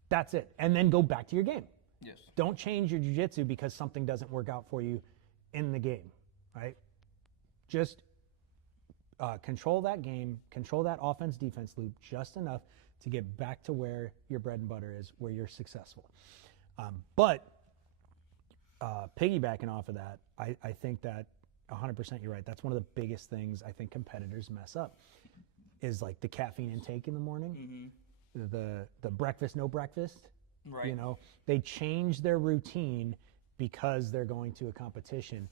That's it, and then go back to your game. Yes. Don't change your jiu-jitsu because something doesn't work out for you in the game, right? Just control that game, control that offense-defense loop just enough to get back to where your bread and butter is, where you're successful. But piggybacking off of that, I think that 100% you're right. That's one of the biggest things I think competitors mess up is like the caffeine intake in the morning, the breakfast, no breakfast. Right. You know, they change their routine because they're going to a competition.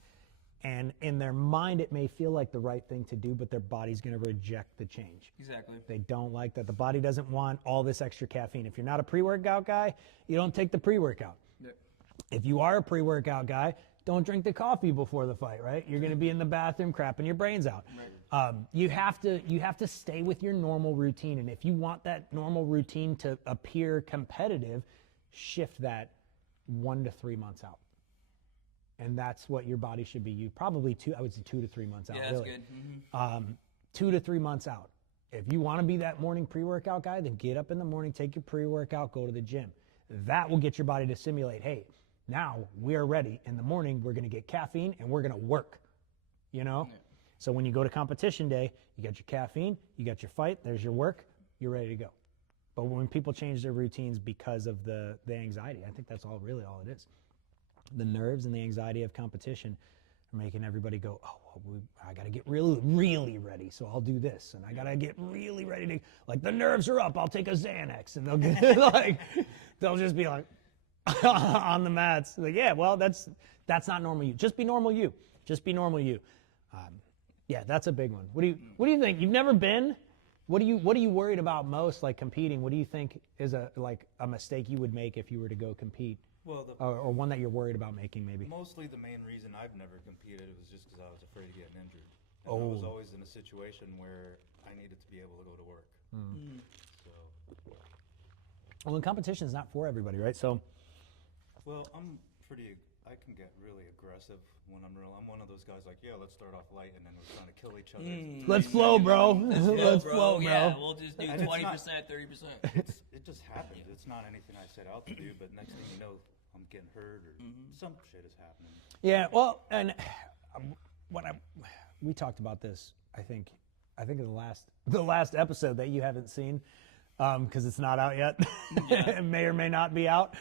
And in their mind, it may feel like the right thing to do, but their body's going to reject the change. Exactly. They don't like that. The body doesn't want all this extra caffeine. If you're not a pre-workout guy, you don't take the pre-workout. Yep. If you are a pre-workout guy, don't drink the coffee before the fight, right? You're going to be in the bathroom crapping your brains out. Right. You have to stay with your normal routine. And if you want that normal routine to appear competitive, shift that 1 to 3 months out. And that's what your body should be. You probably 2 to 3 months out. Yeah, that's really. good. Mm-hmm. 2 to 3 months out. If you want to be that morning pre-workout guy, then get up in the morning, take your pre-workout, go to the gym. That will get your body to simulate, hey, now we're ready. In the morning, we're going to get caffeine and we're going to work, you know? Yeah. So when you go to competition day, you got your caffeine, you got your fight, there's your work, you're ready to go. But when people change their routines because of the anxiety, I think that's all it is. The nerves and the anxiety of competition are making everybody go, oh, well, I got to get really, really ready, so I'll do this. And I got to get really ready to, like, the nerves are up, I'll take a Xanax. And they'll get, like, they'll just be like, on the mats. Like, yeah, well, that's not normal you. Just be normal you. Just be normal you. Yeah, that's a big one. What do you think? You've never been What are you worried about most, like competing? What do you think is a mistake you would make if you were to go compete? Well, Or one that you're worried about making, maybe? mostly the main reason I've never competed was just because I was afraid of getting injured. And I Oh. was always in a situation where I needed to be able to go to work. So, Well, and competition is not for everybody, right? So, well, I can get really aggressive when I'm one of those guys like, yeah, let's start off light and then we're trying to kill each other. let's flow, bro. Let's bro. flow, bro. Yeah, we'll just do And it's 20%, not- 30%. It just happens. It's not anything I set out to do, but next thing you know, I'm getting hurt or some shit is happening. Yeah, well, and we talked about this. I think in the last episode that you haven't seen, because it's not out yet. It may or may not be out.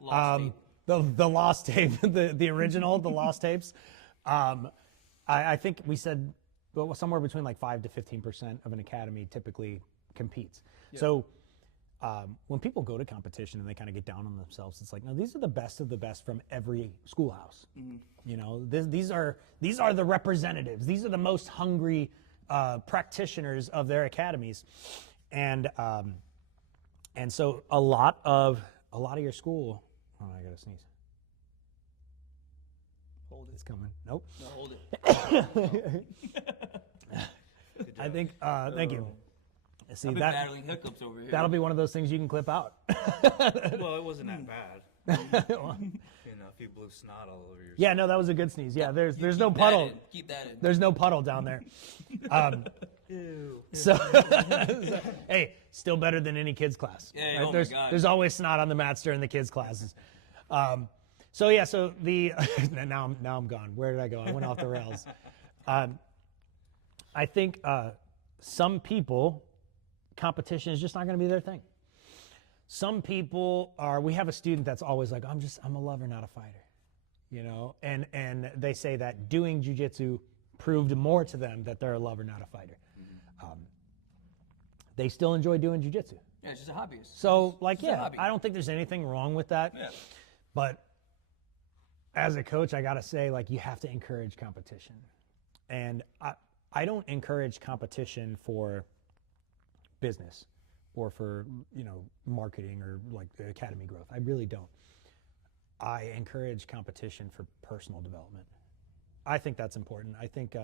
Lost tape. The lost tape, the original, the lost tapes. I think we said somewhere between like 5 to 15% of an academy typically competes. So when people go to competition and they kind of get down on themselves, it's like, no, these are the best of the best from every schoolhouse. You know, these are the representatives. These are the most hungry practitioners of their academies, and so a lot of your school. Oh, I gotta sneeze. Hold it. It's coming. Nope. No, hold it. I think. Thank you. See I've been that battling hiccups over here. that'll be one of those things you can clip out. Well, it wasn't that bad. You know, if you blew snot all over your Yeah, no, that was a good sneeze. Yeah, there's no Keep that puddle. in. Keep that in. There's no puddle down there. Ew. So, hey, still better than any kids class. Yeah, oh my God. There's always snot on the mats during the kids classes. So yeah, so the now I'm gone. Where did I go? I went off the rails. I think some people, competition is just not going to be their thing. Some people are. We have a student that's always like, I'm a lover, not a fighter. You know, and they say that doing jiu-jitsu proved more to them that they're a lover, not a fighter. They still enjoy doing jiu-jitsu. Yeah, it's just a hobbyist. So, like, It's a yeah, hobby. I don't think there's anything wrong with that. Yeah. But as a coach, I got to say, like, you have to encourage competition. And I don't encourage competition for business or for, marketing or, like, the academy growth. I really don't. I encourage competition for personal development. I think that's important. I think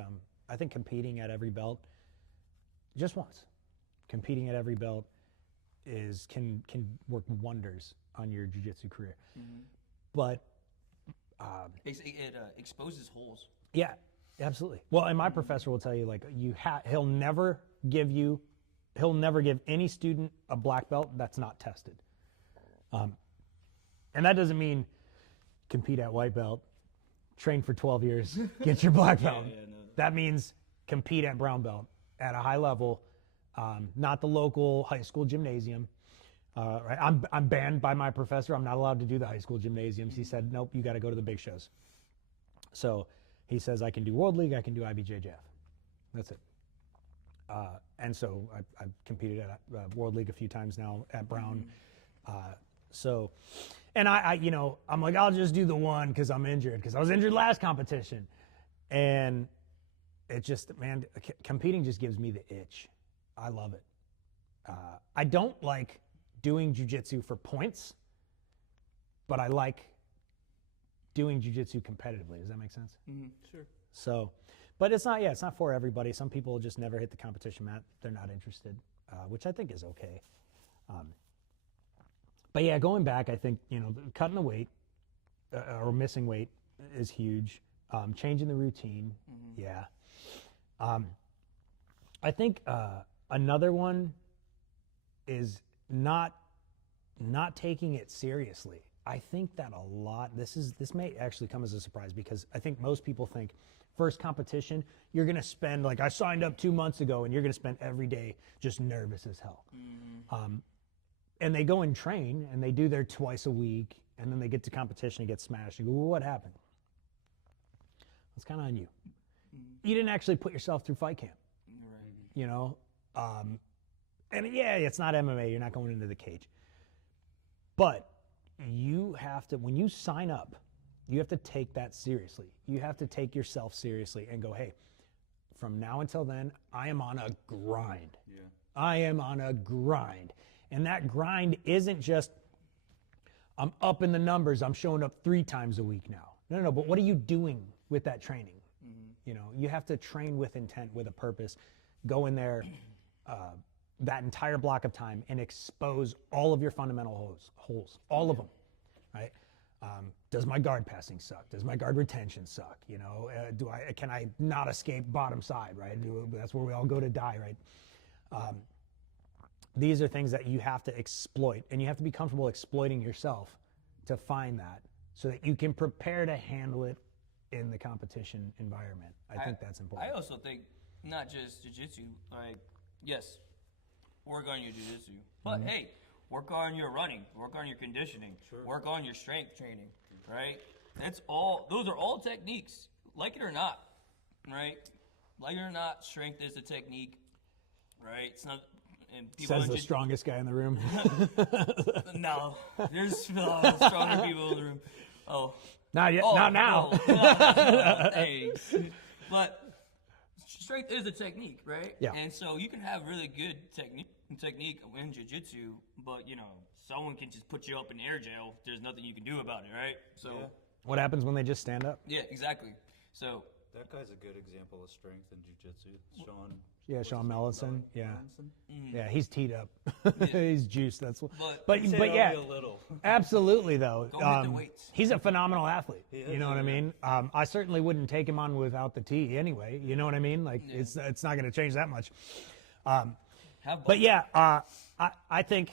competing at every belt, just once, competing at every belt can work wonders on your jiu-jitsu career. But It exposes holes. yeah, absolutely. Well, and my professor will tell you, like, he'll never give any student a black belt that's not tested. And that doesn't mean compete at white belt, train for 12 years, get your black belt. No. That means compete at brown belt at a high level, not the local high school gymnasium. Right? I'm banned by my professor. I'm not allowed to do the high school gymnasiums. He said, nope, you got to go to the big shows. So he says I can do World League, I can do IBJJF. That's it. And so I've competed at World League a few times now at Brown. And I'm like, I'll just do the one because I'm injured, because I was injured last competition. And it just, man, competing just gives me the itch. I love it. I don't like doing jiu-jitsu for points, but I like doing jiu-jitsu competitively. Does that make sense? Sure. So, but it's not for everybody. Some people just never hit the competition mat. They're not interested, which I think is okay. But yeah, going back, I think, cutting the weight or missing weight is huge. Changing the routine. Yeah. I think another one is not taking it seriously. I think that a lot, this may actually come as a surprise, because I think most people think first competition, you're going to spend, like, I signed up 2 months ago, and you're going to spend every day just nervous as hell. And they go and train, and they do their twice a week, and then they get to competition and get smashed. You go, well, what happened? It's kind of on you. You didn't actually put yourself through fight camp. Right. And yeah, it's not MMA. You're not going into the cage. But you have to, when you sign up, you have to take that seriously. You have to take yourself seriously and go, hey, from now until then, I am on a grind. Yeah. I am on a grind. And that grind isn't just, I'm up in the numbers, I'm showing up 3 times a week now. No, but what are you doing with that training? You know, you have to train with intent, with a purpose. Go in there that entire block of time and expose all of your fundamental holes, all of them, right? Does my guard passing suck? Does my guard retention suck? You know, can I not escape bottom side, right? That's where we all go to die, right? These are things that you have to exploit, and you have to be comfortable exploiting yourself to find that so that you can prepare to handle it in the competition environment. I think that's important. I also think not just jiu-jitsu, like, yes, work on your jiu-jitsu, but hey, work on your running, work on your conditioning, work on your strength training, right? Those are all techniques, like it or not, right? Like it or not, strength is a technique, right? It's not, and people Says the strongest guy in the room. No, there's stronger people in the room. Oh. Not yet. Oh, not now. No, thanks. But strength is a technique, right? Yeah. And so you can have really good technique in jiu-jitsu, but you know, someone can just put you up in air jail. There's nothing you can do about it, right? So What happens when they just stand up? yeah, exactly. So That guy's a good example of strength in jiu-jitsu. Sean. Yeah, Sean Mellison. Yeah. Mellison? Yeah, he's teed up. He's juiced. That's what. But Say yeah, only a little. absolutely though. Go hit the weights. He's a phenomenal athlete. He is, You know what I mean? I certainly wouldn't take him on without the tee anyway. You know what I mean? Like it's not going to change that much. But yeah, I think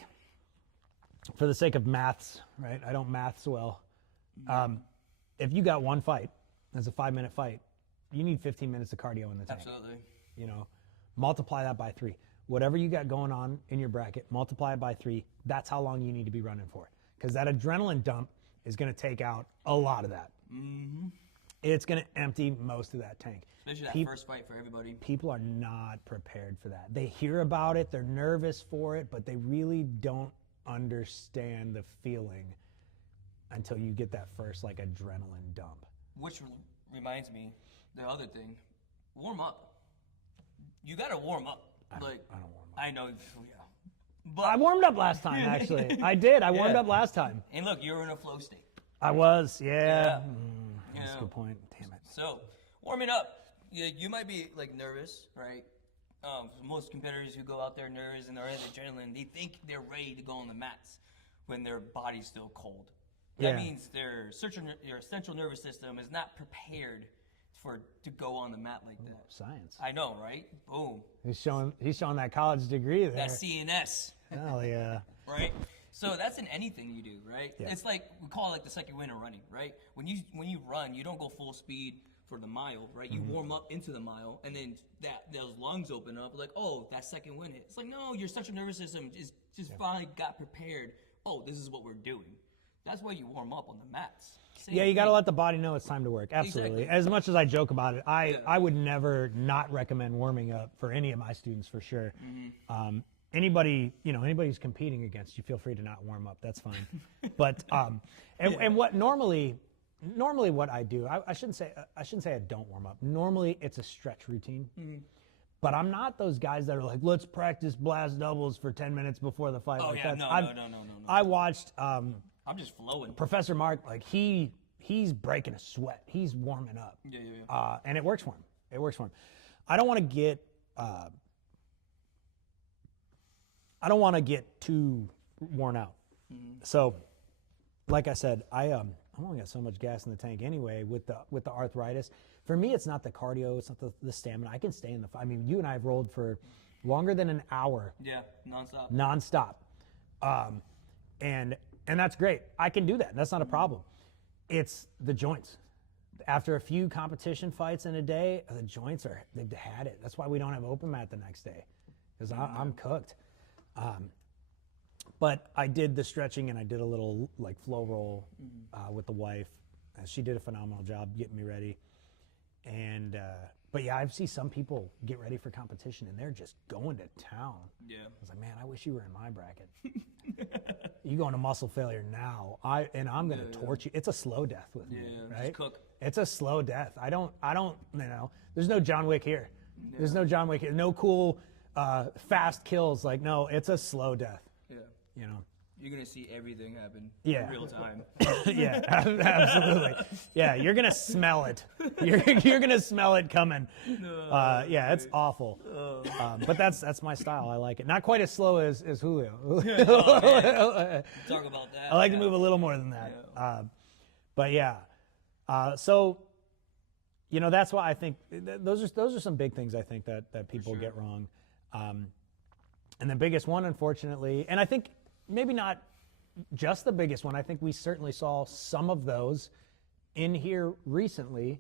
for the sake of maths, right? I don't maths well. If you got one fight, that's a 5-minute fight, you need 15 minutes of cardio in the tank. absolutely. You know, multiply that by 3. Whatever you got going on in your bracket, multiply it by 3. That's how long you need to be running for. Because that adrenaline dump is going to take out a lot of that. It's going to empty most of that tank. Especially that first fight for everybody. People are not prepared for that. They hear about it, they're nervous for it, but they really don't understand the feeling until you get that first like adrenaline dump. Which reminds me, the other thing, warm up. You gotta warm up. I don't warm up. I know, yeah. But I warmed up last time, actually. I did. I warmed up last time. And look, you're in a flow state. I was, yeah. You That's a know, good point. Damn it. So, warming up, you might be like nervous, right? Most competitors who go out there nervous and they're in adrenaline, they think they're ready to go on the mats when their body's still cold. That means your central nervous system is not prepared to go on the mat like that. Science. I know, right? Boom. He's showing that college degree there. That's CNS. Hell yeah. Right? So that's in anything you do, right? Yeah. It's like, we call it like the second wind of running, right? When you run, you don't go full speed for the mile, right? You warm up into the mile, and then those lungs open up, like, oh, that second wind hit. It's like, no, your central nervous system just finally got prepared. Oh, this is what we're doing. That's why you warm up on the mats. Yeah, you got to let the body know it's time to work. Absolutely. Exactly. As much as I joke about it, I would never not recommend warming up for any of my students for sure. Anybody who's competing against you, feel free to not warm up. That's fine. But and what normally what I do, I shouldn't say I don't warm up. Normally it's a stretch routine. But I'm not those guys that are like, let's practice blast doubles for 10 minutes before the fight. Oh, like yeah, that. no. I watched I'm just flowing. Professor Mark, like he's breaking a sweat. He's warming up. Yeah. And it works for him. I don't want to get too worn out. So, like I said, I've only got so much gas in the tank anyway with the arthritis. For me, it's not the cardio, it's not the stamina. I can stay in I mean, you and I have rolled for longer than an hour. Yeah, Nonstop. And that's great. I can do that. That's not a problem. It's the joints. After a few competition fights in a day, the joints they've had it. That's why we don't have open mat the next day, because I'm cooked. But I did the stretching and I did a little like flow roll with the wife. She did a phenomenal job getting me ready. And but yeah, I've seen some people get ready for competition and they're just going to town. Yeah. I was like, man, I wish you were in my bracket. You going to muscle failure now? I'm going to torch you. It's a slow death with me, right? Just cook. It's a slow death. I don't. There's no John Wick here. There's no John Wick here. No cool fast kills. Like, no, it's a slow death. Yeah. You know. You're gonna see everything happen Yeah. in real time. Yeah, absolutely. Yeah, you're gonna smell it. You're gonna smell it coming. Yeah, it's awful. But that's my style. I like it. Not quite as slow as Julio. Talk about that. I like to move a little more than that. Yeah. But yeah, so you know, that's why I think those are some big things I think that people get wrong. And the biggest one, unfortunately, and I think maybe not just the biggest one. I think we certainly saw some of those in here recently.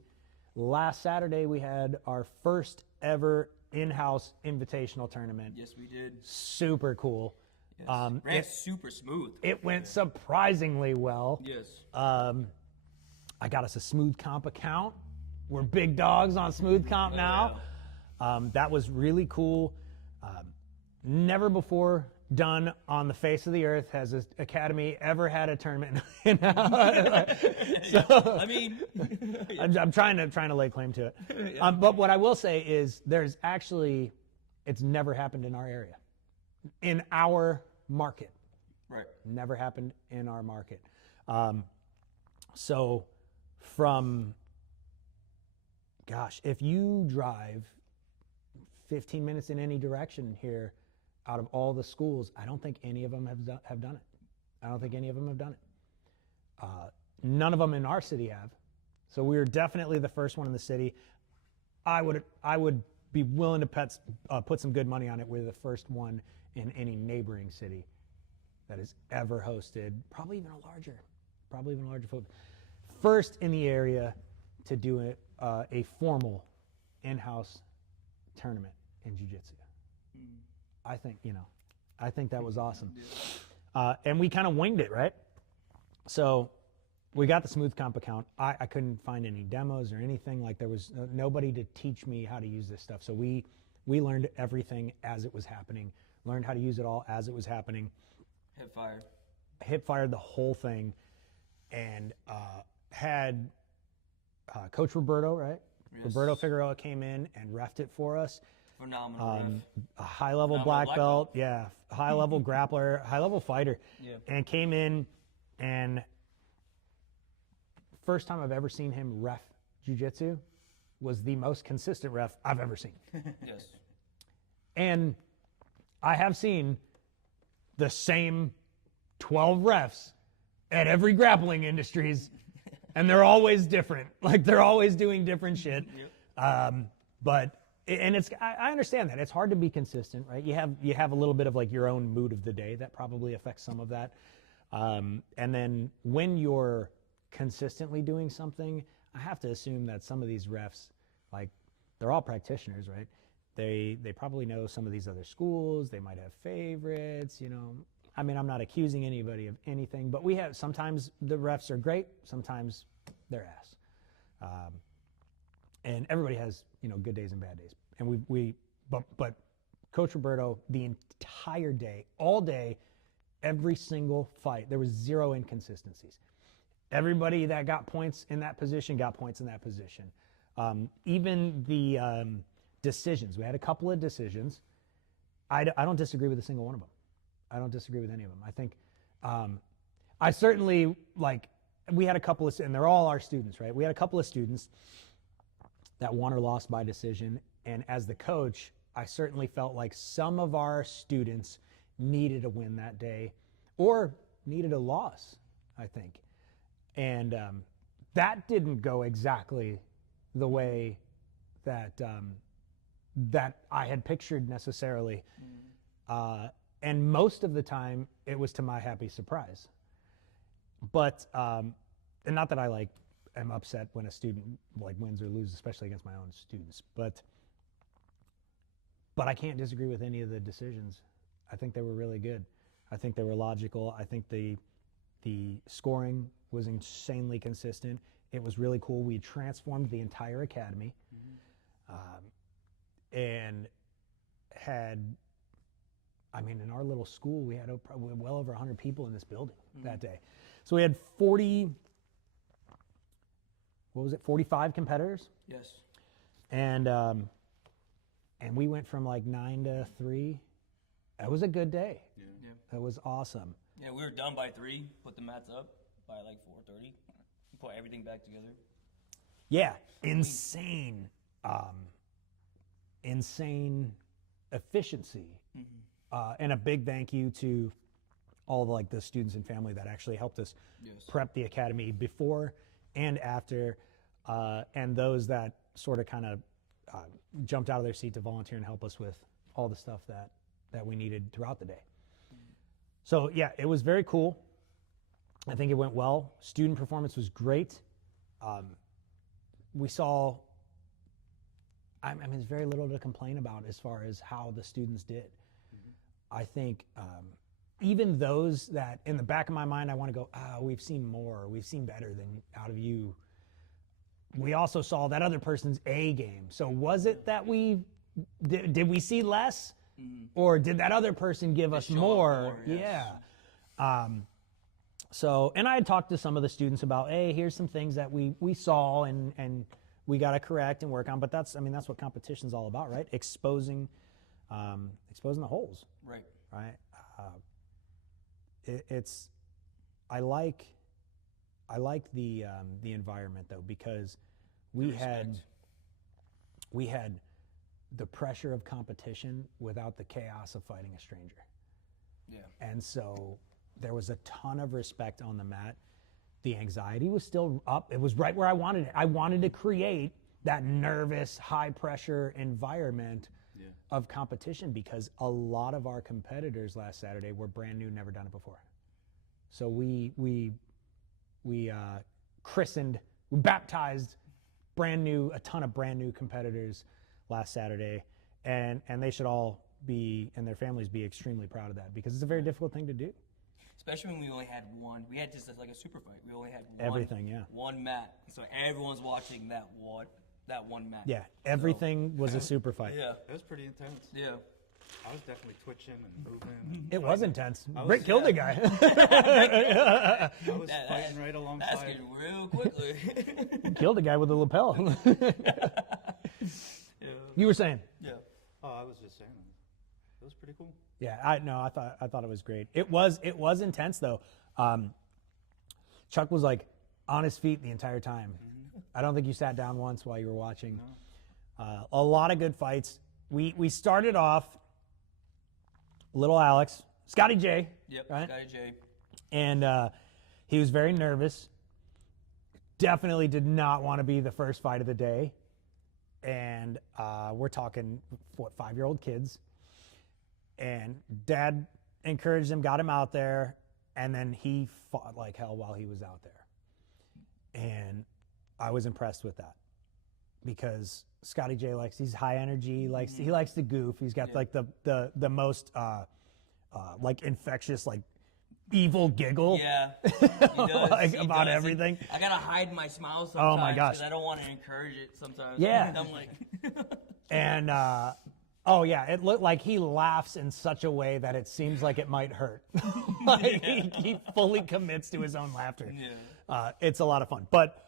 Last Saturday, we had our first ever in-house invitational tournament. Yes, we did. Super cool. Yes. Ran super smooth. It went surprisingly well. Yes. I got us a smooth comp account. We're big dogs on smooth comp now. Yeah. That was really cool. Never before done on the face of the earth has this academy ever had a tournament. So, I mean, I'm trying to lay claim to it. But what I will say is it's never happened in our area, in our market. right. Never happened in our market. So from, if you drive 15 minutes in any direction here, out of all the schools, I don't think any of them have done it. I don't think any of them have done it. None of them in our city have. So we were definitely the first one in the city. I would be willing to put some good money on it. We're the first one in any neighboring city that has ever hosted, probably even a larger football. First in the area to do a formal in-house tournament in jiu-jitsu. I think that was awesome. And we kind of winged it, right? So we got the smooth comp account. I couldn't find any demos or anything. Like, there was nobody to teach me how to use this stuff. So we learned everything as it was happening, learned how to use it all as it was happening. Hip fired the whole thing, and had Coach Roberto, right? Yes. Roberto Figueroa came in and reffed it for us. Phenomenal ref. A high-level black belt, yeah, high-level grappler, high-level fighter, and came in, and first time I've ever seen him ref jiu-jitsu was the most consistent ref I've ever seen. Yes. And I have seen the same 12 refs at every grappling industries, and they're always different. Like, they're always doing different shit. And I understand that it's hard to be consistent, right? You have a little bit of like your own mood of the day that probably affects some of that. And then when you're consistently doing something, I have to assume that some of these refs, like, they're all practitioners, right? They probably know some of these other schools. They might have favorites, you know. I mean, I'm not accusing anybody of anything, but sometimes the refs are great, sometimes they're ass. And everybody has, you know, good days and bad days. And but Coach Roberto, the entire day, all day, every single fight, there was zero inconsistencies. Everybody that got points in that position got points in that position. Even the decisions, we had a couple of decisions. I don't disagree with a single one of them. I don't disagree with any of them. I think I certainly, like, we had a couple of, and they're all our students, right? We had a couple of students that won or lost by decision. And as the coach, I certainly felt like some of our students needed a win that day or needed a loss, I think. And that didn't go exactly the way that that I had pictured necessarily. And most of the time, it was to my happy surprise. But, and not that I am upset when a student wins or loses, especially against my own students, but I can't disagree with any of the decisions. I think they were really good. I think they were logical. I think the scoring was insanely consistent. It was really cool. We transformed the entire academy, and had, I mean, in our little school, we had well over 100 people in this building that day. So we had 45 competitors? Yes. And and we went from like 9 to 3. That was a good day. Yeah. That was awesome. Yeah, we were done by 3. Put the mats up by like 4:30. Put everything back together. Yeah, insane efficiency. And a big thank you to all the students and family that actually helped us prep the academy before and after, and those that sort of kind of jumped out of their seat to volunteer and help us with all the stuff that we needed throughout the day. So yeah, it was very cool. I think it went well. Student performance was great. We saw, I mean, there's very little to complain about as far as how the students did. I think even those that in the back of my mind, I want to go, we've seen more, we've seen better than out of you. We also saw that other person's A game. So was it that did we see less, or did that other person give us more? Yes. Yeah. So, and I had talked to some of the students about, hey, here's some things that we saw and we got to correct and work on. But that's what competition's all about, right? Exposing the holes. Right. Right. I like the environment though, because we had the pressure of competition without the chaos of fighting a stranger. Yeah. And so there was a ton of respect on the mat. The anxiety was still up. It was right where I wanted it. I wanted to create that nervous, high pressure environment of competition, because a lot of our competitors last Saturday were brand new, never done it before. So we baptized a ton of brand new competitors last Saturday, and they should all be, and their families be, extremely proud of that, because it's a very difficult thing to do. Especially when we only had one. We had just like a super fight. We only had one mat. So everyone's watching that one mat. Yeah, everything was a super fight. Yeah. It was pretty intense. Yeah. I was definitely twitching and moving. It was intense. Rick killed a guy. I was fighting right alongside. That's getting real quickly. Killed a guy with a lapel. You were saying? Yeah. Oh, I was just saying. It was pretty cool. Yeah, I thought it was great. It was intense though. Chuck was like on his feet the entire time. I don't think you sat down once while you were watching. No. A lot of good fights. We started off little Alex, Scotty J. Yep. Right? Scotty J. And he was very nervous. Definitely did not want to be the first fight of the day. And we're talking 5-year-old kids. And Dad encouraged him, got him out there, and then he fought like hell while he was out there. And I was impressed with that, because Scotty J he's high energy, he likes to goof. He's got like the most like infectious, like evil giggle. Yeah. He does. Like He about does. everything. I gotta hide my smile sometimes. Oh my gosh. Because I don't want to encourage it sometimes. Yeah. I'm like. And oh yeah, it looked like he laughs in such a way that it seems like it might hurt. Like he fully commits to his own laughter. Yeah. It's a lot of fun. But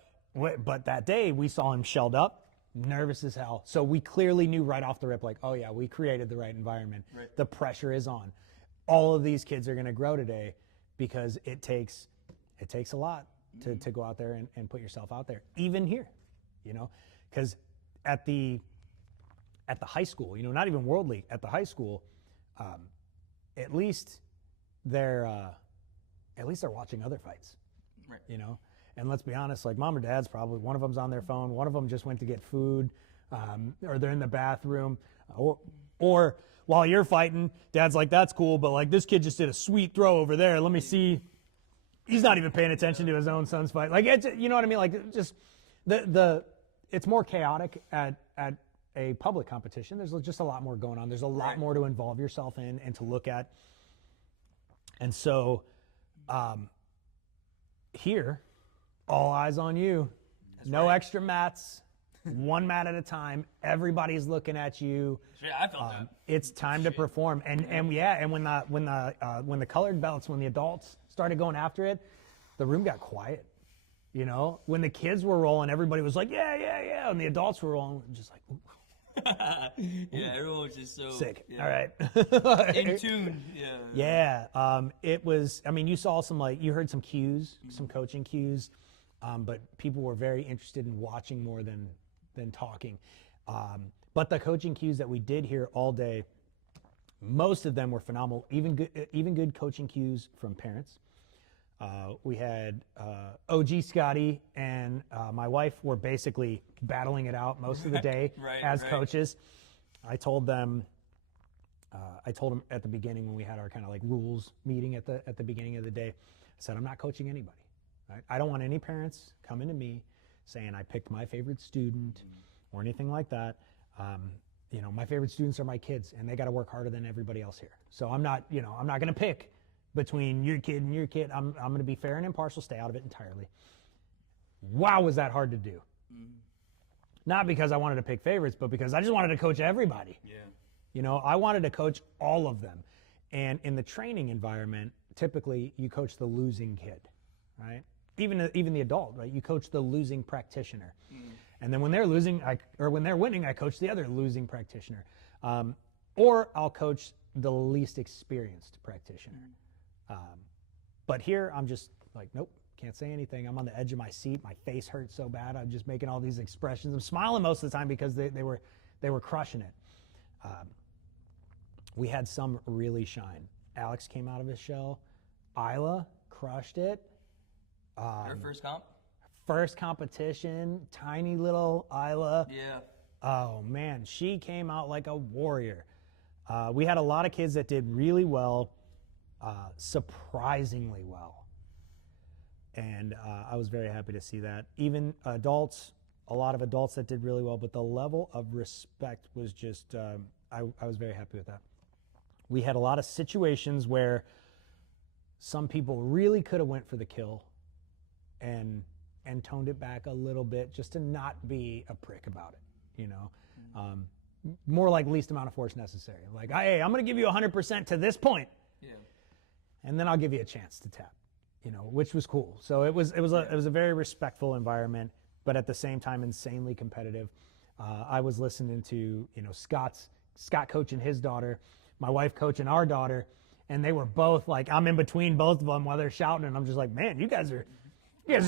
that day we saw him shelled up, nervous as hell. So we clearly knew right off the rip, like, oh yeah, we created the right environment. Right. The pressure is on. All of these kids are going to grow today, because it takes a lot to go out there and put yourself out there, even here, because at the high school, not even World League, at the high school, at least they're watching other fights, Right. And let's be honest, like mom or dad's probably, one of them's on their phone, one of them just went to get food, or they're in the bathroom, or while you're fighting, dad's like, that's cool, but like this kid just did a sweet throw over there. Let me see. He's not even paying attention to his own son's fight. Like, it's, you know what I mean? Like, just it's more chaotic at a public competition. There's just a lot more going on. There's a lot more to involve yourself in and to look at. And so, here, all eyes on you. No extra mats. One mat at a time. Everybody's looking at you. Yeah, I felt that. It's time to perform. And when the colored belts, when the adults started going after it, the room got quiet. When the kids were rolling, everybody was like, yeah, and the adults were rolling, just like, ooh. Yeah, everyone was just so Sick. Yeah. All right. In tune. Yeah. Yeah. It was, I mean, you saw some, like, you heard some cues, some coaching cues, but people were very interested in watching more than talking. But the coaching cues that we did hear all day, most of them were phenomenal, even good coaching cues from parents. We had OG Scotty and my wife were basically battling it out most of the day as coaches. I told them at the beginning when we had our kind of like rules meeting at the beginning of the day, I said, I'm not coaching anybody. Right? I don't want any parents coming to me saying I picked my favorite student or anything like that. You know, my favorite students are my kids, and they got to work harder than everybody else here. So I'm not going to pick between your kid and your kid. I'm going to be fair and impartial, stay out of it entirely. Wow, was that hard to do. Not because I wanted to pick favorites, but because I just wanted to coach everybody. Yeah. You know, I wanted to coach all of them. And in the training environment, typically you coach the losing kid, right? Even the adult, right? You coach the losing practitioner. And then when they're losing, when they're winning, I coach the other losing practitioner. Or I'll coach the least experienced practitioner. But here I'm just like, nope, can't say anything. I'm on the edge of my seat. My face hurts so bad. I'm just making all these expressions. I'm smiling most of the time because they were crushing it. We had some really shine. Alex came out of his shell. Isla crushed it. Her first comp? First competition, tiny little Isla. Yeah. Oh, man, she came out like a warrior. We had a lot of kids that did really well, surprisingly well. And I was very happy to see that. Even adults, a lot of adults that did really well, but the level of respect was just, I was very happy with that. We had a lot of situations where some people really could have went for the kill and toned it back a little bit just to not be a prick about it, you know. More like least amount of force necessary. Like, hey, I'm going to give you 100% to this point. Yeah. And then I'll give you a chance to tap, you know, which was cool. So it was a very respectful environment, but at the same time insanely competitive. I was listening to, you know, Scott coaching his daughter, my wife coaching our daughter, and they were both like, I'm in between both of them while they're shouting, and I'm just like, man, you guys are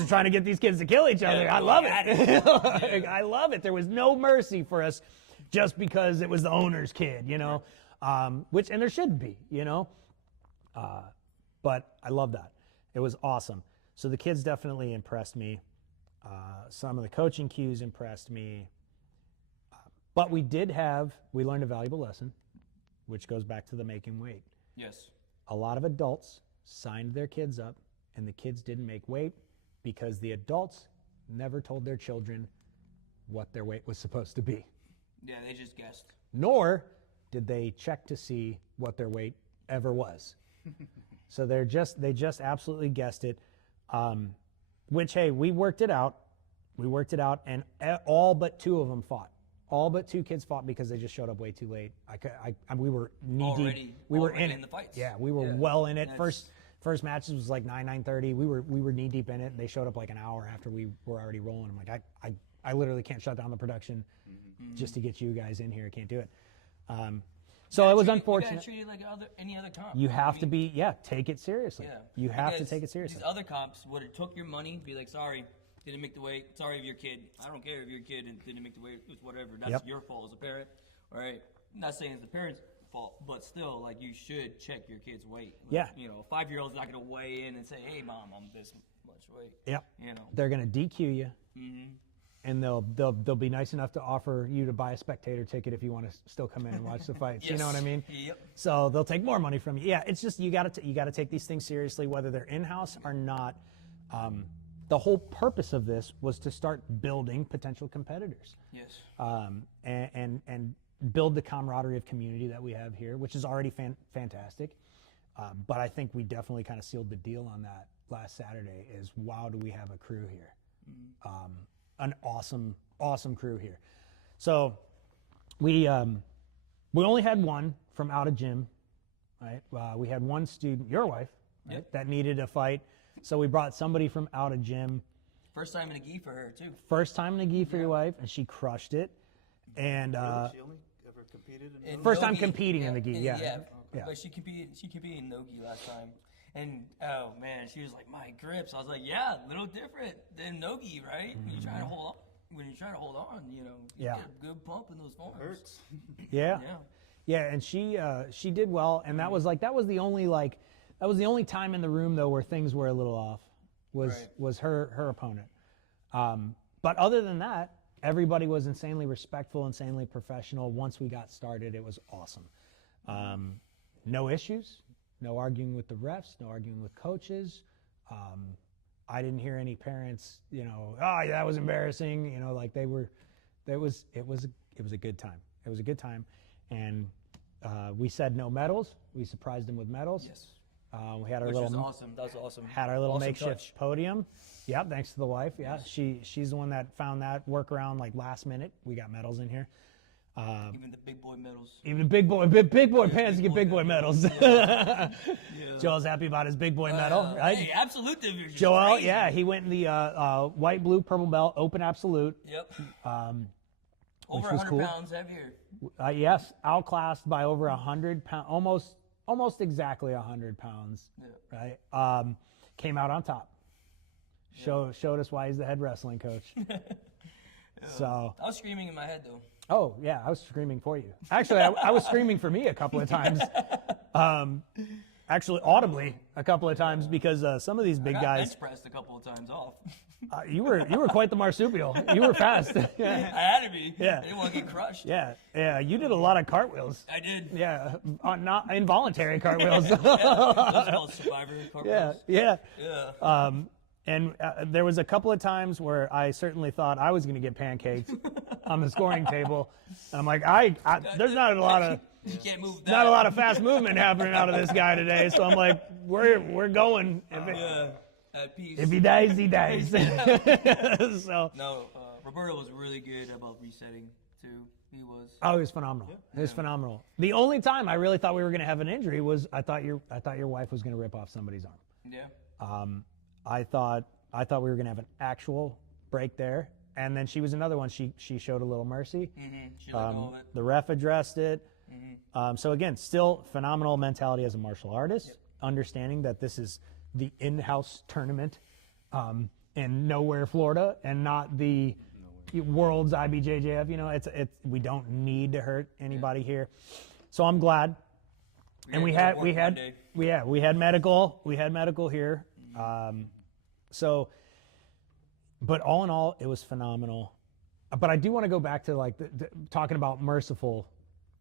trying to get these kids to kill each other. I love it. I love it. There was no mercy for us just because it was the owner's kid, you know, and there should be, you know. But I love that. It was awesome. So the kids definitely impressed me. Some of the coaching cues impressed me. But we learned a valuable lesson, which goes back to the making weight. Yes. A lot of adults signed their kids up, and the kids didn't make weight because the adults never told their children what their weight was supposed to be. Yeah, they just guessed. Nor did they check to see what their weight ever was. So they just absolutely guessed it. Which, hey, we worked it out. And all but two of them fought. All but two kids fought because they just showed up way too late. We were knee deep. We were in the fights. Yeah, we were well in it. First matches was like 9:30. We were knee deep in it, and they showed up like an hour after we were already rolling. I'm like, I literally can't shut down the production just to get you guys in here. I can't do it. So it was unfortunate. You gotta treat it like any other comp. You have to be, take it seriously. Yeah. You have to take it seriously. These other comps would have took your money, be like, sorry, didn't make the weight. Sorry if your kid. I don't care if your kid didn't make the weight. It's whatever. That's your fault as a parent. All right. I'm not saying it's the parent's fault, but still, like, you should check your kid's weight. Like, yeah. You know, a 5-year-old's not going to weigh in and say, hey, Mom, I'm this much weight. Yeah. You know. They're going to DQ you. Mm-hmm. And they'll be nice enough to offer you to buy a spectator ticket if you want to still come in and watch the fights. Yes. You know what I mean? Yep. So they'll take more money from you. Yeah, it's just you got to take these things seriously, whether they're in-house or not. The whole purpose of this was to start building potential competitors. Yes. And build the camaraderie of community that we have here, which is already fantastic. But I think we definitely kind of sealed the deal on that last Saturday. Is wow, do we have a crew here? Mm-hmm. An awesome crew here. So we only had one from out of gym, right? We had one student, your wife, right, that needed a fight. So we brought somebody from out of gym. First time in a gi for her too. First time in a gi for your wife, and she crushed it. And She only ever competed in First time no-gi. competing in the gi, yeah. Yeah. But she competed in no-gi last time. And, oh, man, she was like, my grips. I was like, yeah, a little different than no-gi, right? When you're trying to hold on. When you're trying to hold on, you know, you Yeah. get a good bump in those forms. hurts. Yeah. Yeah. Yeah, and she did well, and that was the only time in the room though where things were a little off was her opponent. But other than that, everybody was insanely respectful, insanely professional. Once we got started, it was awesome. No issues, no arguing with the refs, no arguing with coaches. I didn't hear any parents, you know, oh, yeah, that was embarrassing. You know, like it was a good time. It was a good time. And we said no medals. We surprised them with medals. Yes. We had our Which little was awesome. That was awesome. had our little Awesome makeshift touch. podium. Yeah, thanks to the wife. Yeah, she's the one that found that workaround like last minute. We got medals in here. Even the big boy medals. Even the big boy pants get big boy medals. Joel's happy about his big boy medal, right? Hey, absolute division. Joel, Crazy. yeah, he went in the white, blue, purple belt, open absolute. Yep. Which Over was 100 cool. pounds heavier. Yes, outclassed by over 100 pounds, almost exactly 100 pounds, Yeah. right? Came out on top. Showed us why he's the head wrestling coach. So, I was screaming in my head though. oh yeah, I was screaming for you. Actually, I was screaming for me a couple of times. Actually, audibly a couple of times because some of these big I got guys, bench pressed a couple of times off. you were quite the marsupial. You were fast. I had to be. Yeah. I didn't want to get crushed. Yeah, you did a lot of cartwheels. I did. Yeah, not involuntary cartwheels. Those are called survivor cartwheels. Yeah. Yeah. And there was a couple of times where I certainly thought I was going to get pancaked on the scoring table. And I'm like, there's not a lot of You can't move that. not a lot of fast movement happening out of this guy today. So I'm like, we're going. At peace. If he dies, he dies. So No, Roberto was really good about resetting too. He was. oh, it was phenomenal. It was phenomenal. The only time I really thought we were going to have an injury was I thought your wife was going to rip off somebody's arm. Yeah. I thought we were going to have an actual break there, and then she was another one. She showed a little mercy. She let go of it. The ref addressed it. So again, still phenomenal mentality as a martial artist, understanding that this is the in-house tournament in nowhere, Florida, and not the world's IBJJF. You know, it's we don't need to hurt anybody here. So I'm glad. And we had medical here. So, but all in all, it was phenomenal. But I do want to go back to like talking about merciful.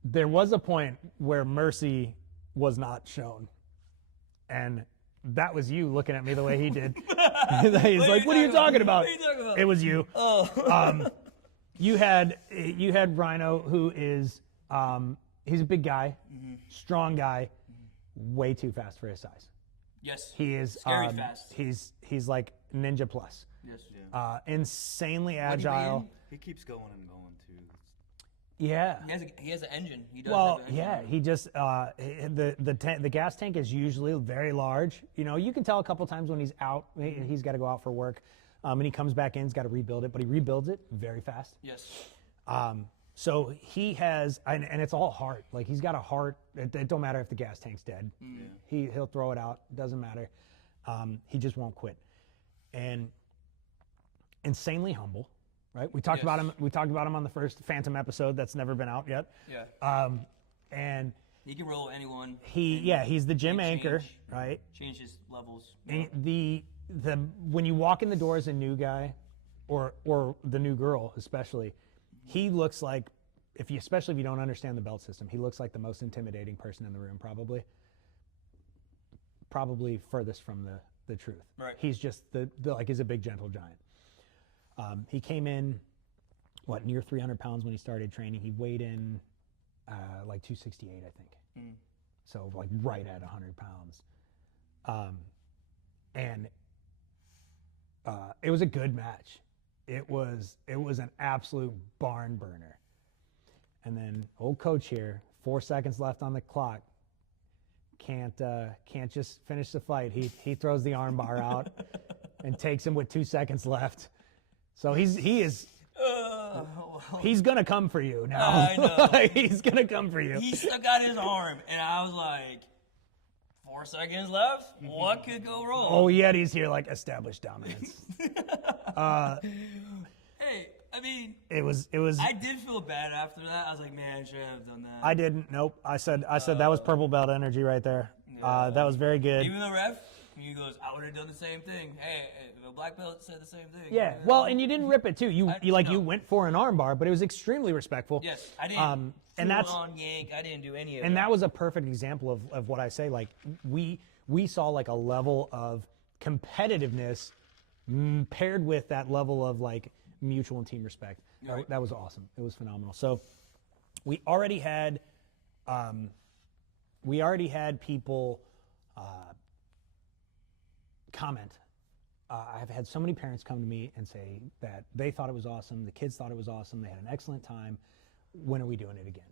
There was a point where mercy was not shown, and that was you looking at me the way he did. He's like, "What are you talking about?" It was you. Oh. You had Rhino, who is he's a big guy, strong guy, way too fast for his size. Yes. He is Scary fast. He's like ninja plus. Yes. Insanely What do you agile. mean? He keeps going and going too. Yeah. He has an engine. He does Well, have an yeah. engine. He just the gas tank is usually very large. You know, you can tell a couple times when he's out. He's got to go out for work, and he comes back in. He's got to rebuild it, but he rebuilds it very fast. Yes. So he has, and it's all heart. Like he's got a heart. It don't matter if the gas tank's dead. He'll throw it out. Doesn't matter. He just won't quit. And insanely humble, right? We talked about him. We talked about him on the first Phantom episode that's never been out yet. Yeah. And He can roll anyone. he's the gym anchor, change. right? Change his levels. And the when you walk in the door as a new guy, or the new girl especially, he looks like, especially if you don't understand the belt system, he looks like the most intimidating person in the room, probably furthest from the truth. Right. He's just he's a big gentle giant. He came in, near 300 pounds when he started training. He weighed in like 268, I think. So like right at 100 pounds. And it was a good match. It was an absolute barn burner. And then old coach here, 4 seconds left on the clock, can't just finish the fight. He throws the arm bar out and takes him with 2 seconds left. So he is He's gonna come for you now. I know. He's gonna come for you. He stuck out his arm, and I was like, 4 seconds left? What could go wrong? Oh, Yeti's here, like, established dominance. Hey, I mean, it was. I did feel bad after that. I was like, man, I should have done that. I didn't. Nope. I said that was purple belt energy right there. That was very good. Even the ref, he goes, I would have done the same thing. Hey, the black belt said the same thing. Yeah. Well, and you didn't rip it too. You went for an armbar, but it was extremely respectful. Yes, I didn't. And that's on yank. I didn't do any of and that. that was a perfect example of what I say. Like we saw like a level of competitiveness paired with that level of like mutual and team respect. Right. That was awesome. It was phenomenal. So we already had people comment. I've had so many parents come to me and say that they thought it was awesome. The kids thought it was awesome. They had an excellent time. When are we doing it again?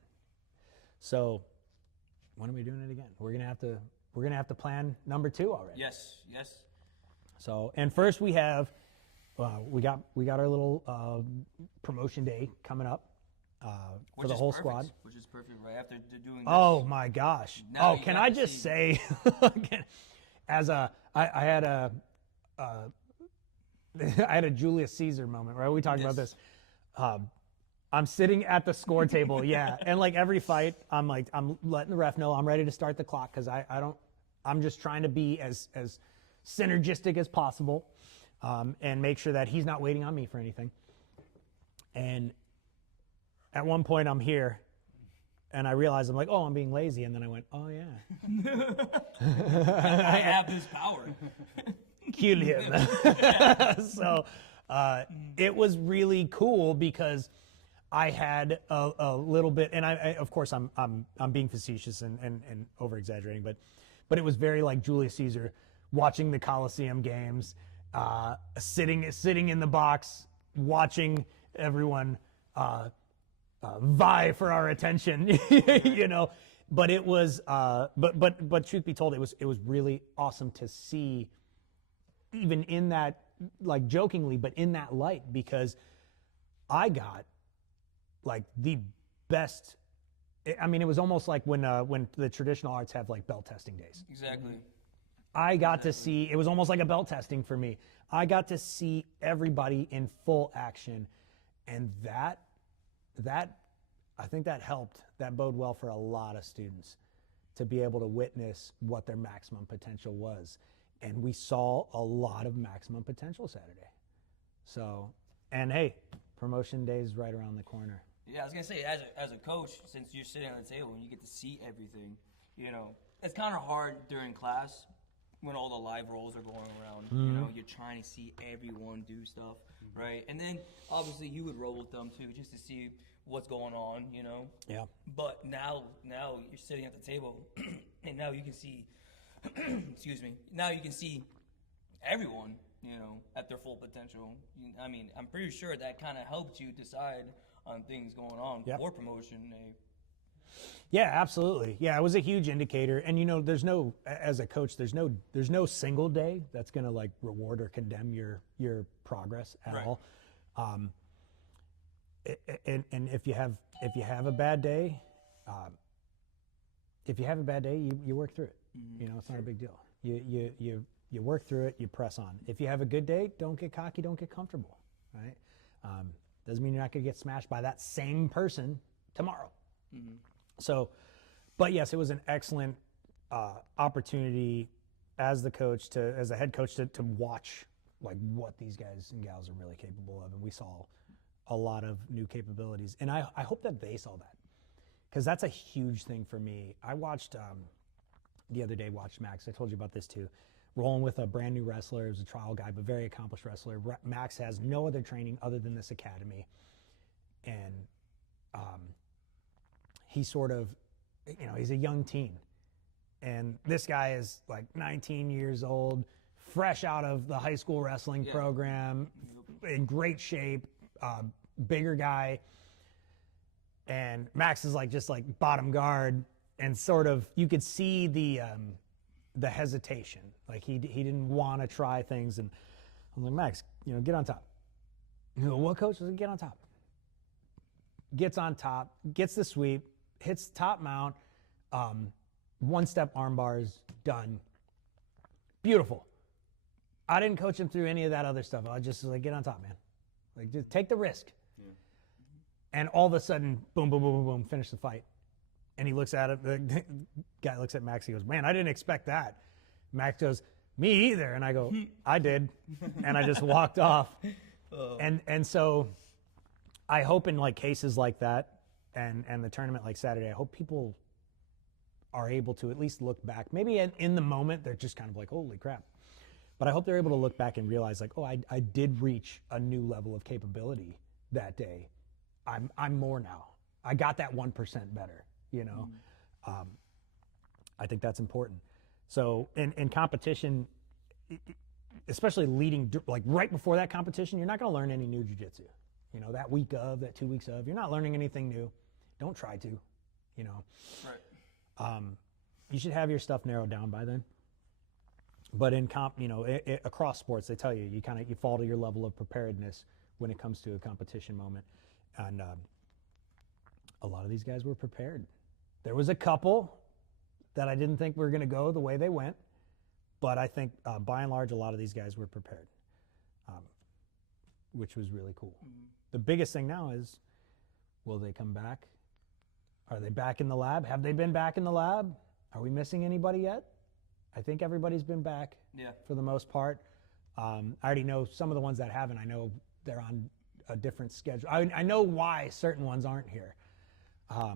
So when are we doing it again? We're gonna have to plan number 2 already. Yes. So, and first we have, we got our little promotion day coming up for the whole squad. Which is perfect right after doing this. Oh my gosh! Now Can I just say, I had a Julius Caesar moment, right? We talked about this. I'm sitting at the score table, yeah, and like every fight, I'm letting the ref know I'm ready to start the clock because I'm just trying to be as synergistic as possible, and make sure that he's not waiting on me for anything. And at one point, I'm here, and I realized I'm like, oh, I'm being lazy, and then I went, oh yeah, I have this power. Kill him. So it was really cool because I had a little bit, and I of course I'm being facetious and over exaggerating, but it was very like Julius Caesar watching the Coliseum games, sitting in the box, watching everyone vie for our attention, you know. But it was, but truth be told, it was really awesome to see, even in that, like jokingly, but in that light, because I got like the best. I mean, it was almost like when the traditional arts have like belt testing days. Exactly. I got to see, it was almost like a belt testing for me. I got to see everybody in full action, and that I think that helped. That bode well for a lot of students to be able to witness what their maximum potential was. And we saw a lot of maximum potential Saturday. So, and hey, promotion day is right around the corner. Yeah, I was gonna say, as a coach, since you're sitting on the table and you get to see everything, you know, it's kind of hard during class when all the live rolls are going around. Mm-hmm. You know, you're trying to see everyone do stuff, right? And then obviously you would roll with them too, just to see what's going on, you know. Yeah. But now you're sitting at the table, and now you can see. Excuse me. Now you can see everyone, you know, at their full potential. I mean, I'm pretty sure that kind of helped you decide on things going on for promotion day. Yeah, absolutely. Yeah, it was a huge indicator. And you know, as a coach, there's no single day that's going to like reward or condemn your progress at all. And if you have a bad day, you work through it. You know, it's not a big deal. You work through it, you press on. If you have a good day, don't get cocky, don't get comfortable, right? Doesn't mean you're not going to get smashed by that same person tomorrow. Mm-hmm. So, but yes, it was an excellent opportunity as the head coach to watch like what these guys and gals are really capable of, and we saw a lot of new capabilities, and I hope that they saw that, because that's a huge thing for me. I watched the other day, Max. I told you about this too. Rolling with a brand new wrestler, who's a trial guy, but very accomplished wrestler. Max has no other training other than this academy, and he sort of, you know, he's a young teen, and this guy is like 19 years old, fresh out of the high school wrestling program, in great shape, bigger guy, and Max is like just like bottom guard, and sort of you could see the hesitation, like he didn't want to try things, and I'm like, Max, you know, get on top. You know, what, coach? I was like, get on top. gets on top, gets the sweep, hits top mount, one-step arm bars, done. Beautiful. I didn't coach him through any of that other stuff. I was just like, get on top, man. Like, just take the risk. Yeah. And all of a sudden, boom, boom, boom, boom, boom, finish the fight. And he looks at it. The guy looks at Max. He goes, man, I didn't expect that. Max goes, me either. And I go, I did. And I just walked off. And so I hope in like cases like that and the tournament like Saturday, I hope people are able to at least look back. Maybe in the moment, they're just kind of like, holy crap. But I hope they're able to look back and realize like, oh, I did reach a new level of capability that day. I'm more now. I got that 1% better, you know? I think that's important. So in competition, especially leading, like right before that competition, you're not going to learn any new jiu-jitsu. You know, that week of, that 2 weeks of, you're not learning anything new. Don't try to, you know. Right. You should have your stuff narrowed down by then. But in you know, across sports, they tell you, you fall to your level of preparedness when it comes to a competition moment. And a lot of these guys were prepared. There was a couple that I didn't think were going to go the way they went. But I think, by and large, a lot of these guys were prepared, which was really cool. The biggest thing now is, will they come back? Are they back in the lab? Have they been back in the lab? Are we missing anybody yet? I think everybody's been back for the most part. I already know some of the ones that haven't. I know they're on a different schedule. I know why certain ones aren't here. So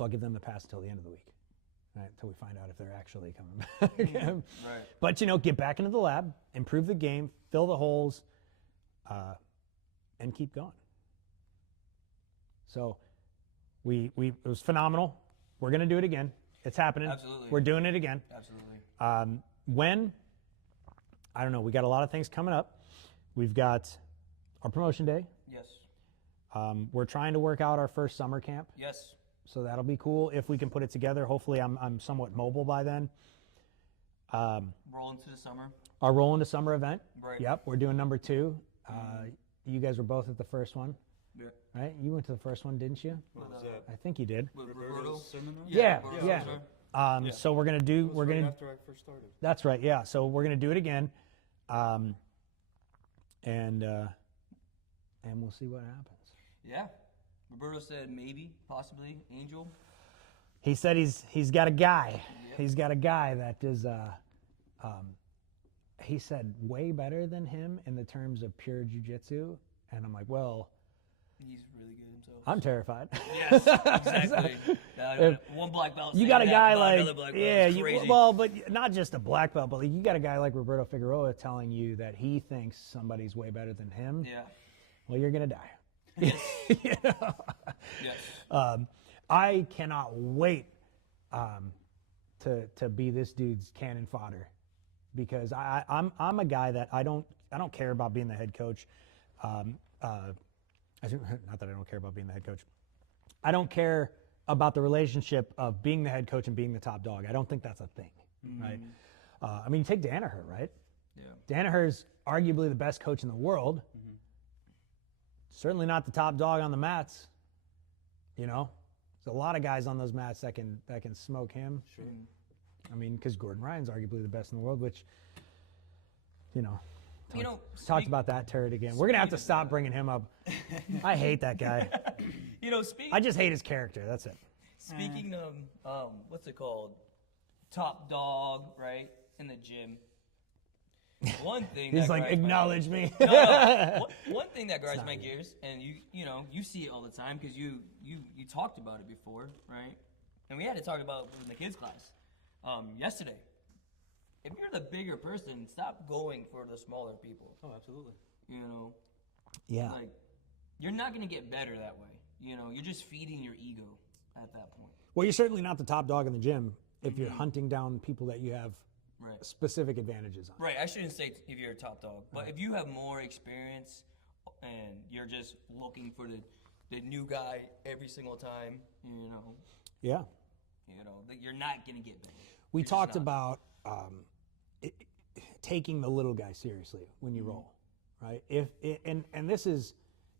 I'll give them the pass until the end of the week. Right, until we find out if they're actually coming back. Right. But, you know, get back into the lab, improve the game, fill the holes, and keep going. So it was phenomenal. We're going to do it again. It's happening. Absolutely. We're doing it again. Absolutely. When? I don't know. We got a lot of things coming up. We've got our promotion day. Yes. We're trying to work out our first summer camp. Yes. So that'll be cool if we can put it together. Hopefully I'm somewhat mobile by then. Roll into the summer. Our roll into summer event. Right. Yep, we're doing number 2. You guys were both at the first one. Yeah. Right? You went to the first one, didn't you? What was that? I think you did. With Roberto's seminar? Yeah. Roberto's So we're gonna do. It was We're right gonna. after I first started. That's right. Yeah. So we're gonna do it again, and we'll see what happens. Yeah. Roberto said maybe, possibly, Angel. He said he's got a guy. Yep. He's got a guy that is. He said way better than him in the terms of pure jiu-jitsu, and I'm like, well. He's really good himself. I'm terrified. Yes, exactly. One black belt. You got a guy like, crazy. but not just a black belt, but like you got a guy like Roberto Figueroa telling you that he thinks somebody's way better than him. Yeah. Well, you're gonna die. Yes. You know? Yes. I cannot wait to be this dude's cannon fodder, because I'm a guy that I don't care about being the head coach. Not that I don't care about being the head coach. I don't care about the relationship of being the head coach and being the top dog. I don't think that's a thing, right? I mean, take Danaher, right? Yeah. Danaher's arguably the best coach in the world. Certainly not the top dog on the mats. You know, there's a lot of guys on those mats that can smoke him. Sure. I mean, because Gordon Ryan's arguably the best in the world, which, you know. Talked about that turret again. We're going to have to stop bringing him up. I hate that guy. I just hate his character. That's it. Speaking of, what's it called? Top dog, right? In the gym. One thing He's that like, acknowledge me. One thing that grinds my gears, and you see it all the time because you talked about it before, right? And we had to talk about it in the kids class yesterday. If you're the bigger person, stop going for the smaller people. Oh, absolutely. You know? Yeah. Like, you're not going to get better that way. You know, you're just feeding your ego at that point. Well, you're certainly not the top dog in the gym if you're hunting down people that you have specific advantages on. Right. I shouldn't say if you're a top dog, but if you have more experience and you're just looking for the new guy every single time, you know. Yeah. You know, you're not going to get better. We talked about taking the little guy seriously when you roll, right? And this is,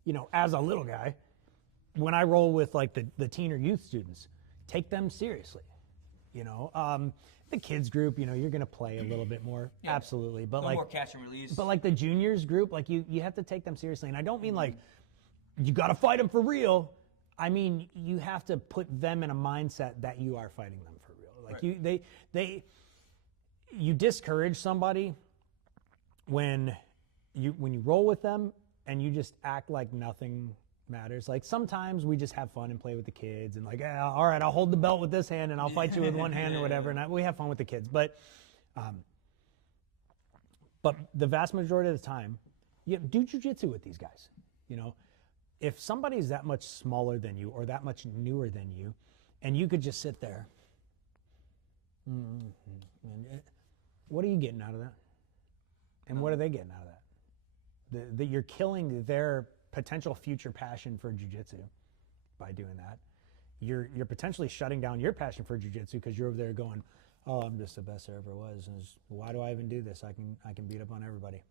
you know, as a little guy, when I roll with like the teen or youth students, take them seriously. You know, the kids group, you know, you're going to play a little bit more. Yeah. Absolutely. But A little like more catch and release. But like the juniors group, like you have to take them seriously. And I don't mean like you got to fight them for real. I mean, you have to put them in a mindset that you are fighting them for real. Like Right. you discourage somebody when you roll with them and you just act like nothing matters. Like sometimes we just have fun and play with the kids and like, all right, I'll hold the belt with this hand and I'll fight you with one hand or whatever. And we have fun with the kids. But the vast majority of the time, you do jiu-jitsu with these guys. You know, if somebody's that much smaller than you or that much newer than you, and you could just sit there, what are you getting out of that? And what are they getting out of that? That you're killing their potential future passion for jiu-jitsu by doing that. You're potentially shutting down your passion for jiu-jitsu because you're over there going, oh, I'm just the best there ever was. And why do I even do this? I can beat up on everybody.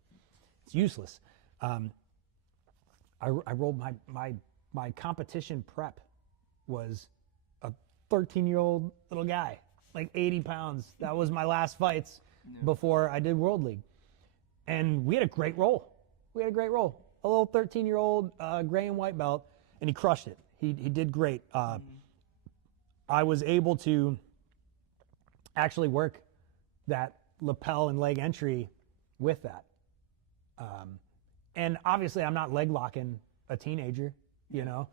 It's useless. I rolled my competition prep was a 13-year-old little guy, like 80 pounds. That was my last fights before I did World League. And we had a great roll. A little 13-year-old gray and white belt, and he crushed it. He did great. I was able to actually work that lapel and leg entry with that. And obviously, I'm not leg locking a teenager, you know,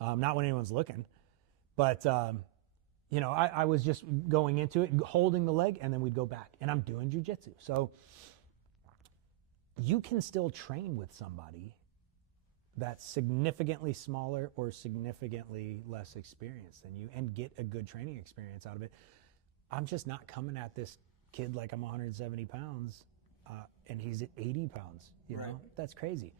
not when anyone's looking. But, you know, I was just going into it, holding the leg, and then we'd go back. And I'm doing jiu-jitsu. So you can still train with somebody that's significantly smaller or significantly less experienced than you and get a good training experience out of it. I'm just not coming at this kid like I'm 170 pounds and he's at 80 pounds. You know, that's crazy.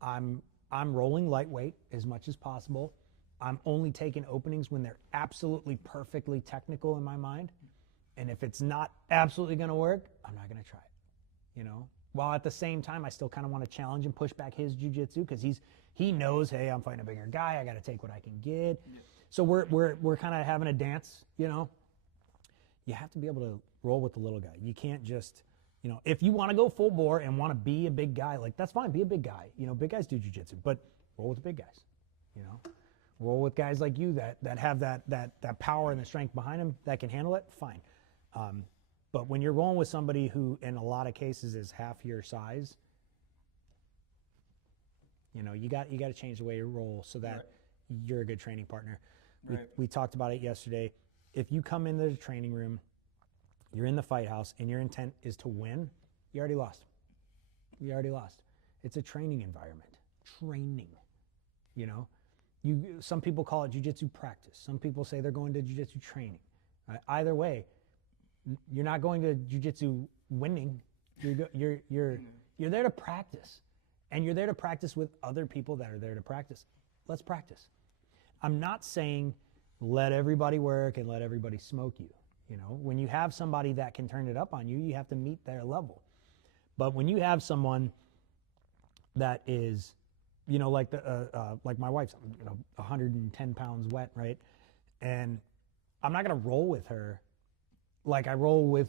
I'm rolling lightweight as much as possible. I'm only taking openings when they're absolutely perfectly technical in my mind. And if it's not absolutely going to work, I'm not going to try it, you know? While at the same time, I still kind of want to challenge and push back his jiu-jitsu because he knows, hey, I'm fighting a bigger guy. I got to take what I can get. Yeah. So we're kind of having a dance, you know? You have to be able to roll with the little guy. You can't just, you know, if you want to go full bore and want to be a big guy, like that's fine, be a big guy. You know, big guys do jiu-jitsu, but roll with the big guys, you know? Roll with guys like you that have that power and the strength behind them that can handle it, fine. But when you're rolling with somebody who, in a lot of cases, is half your size, you know, you got to change the way you roll so that you're a good training partner. We talked about it yesterday. If you come into the training room, you're in the fight house, and your intent is to win, you already lost. It's a training environment. Training, you know. Some people call it jiu-jitsu practice. Some people say they're going to jiu-jitsu training. Either way, you're not going to jiu-jitsu winning. You're there to practice, and you're there to practice with other people that are there to practice. Let's practice. I'm not saying let everybody work and let everybody smoke you. You know, when you have somebody that can turn it up on you, you have to meet their level. But when you have someone that is, you know, like like my wife's, you know, 110 pounds wet, right? And I'm not going to roll with her like I roll with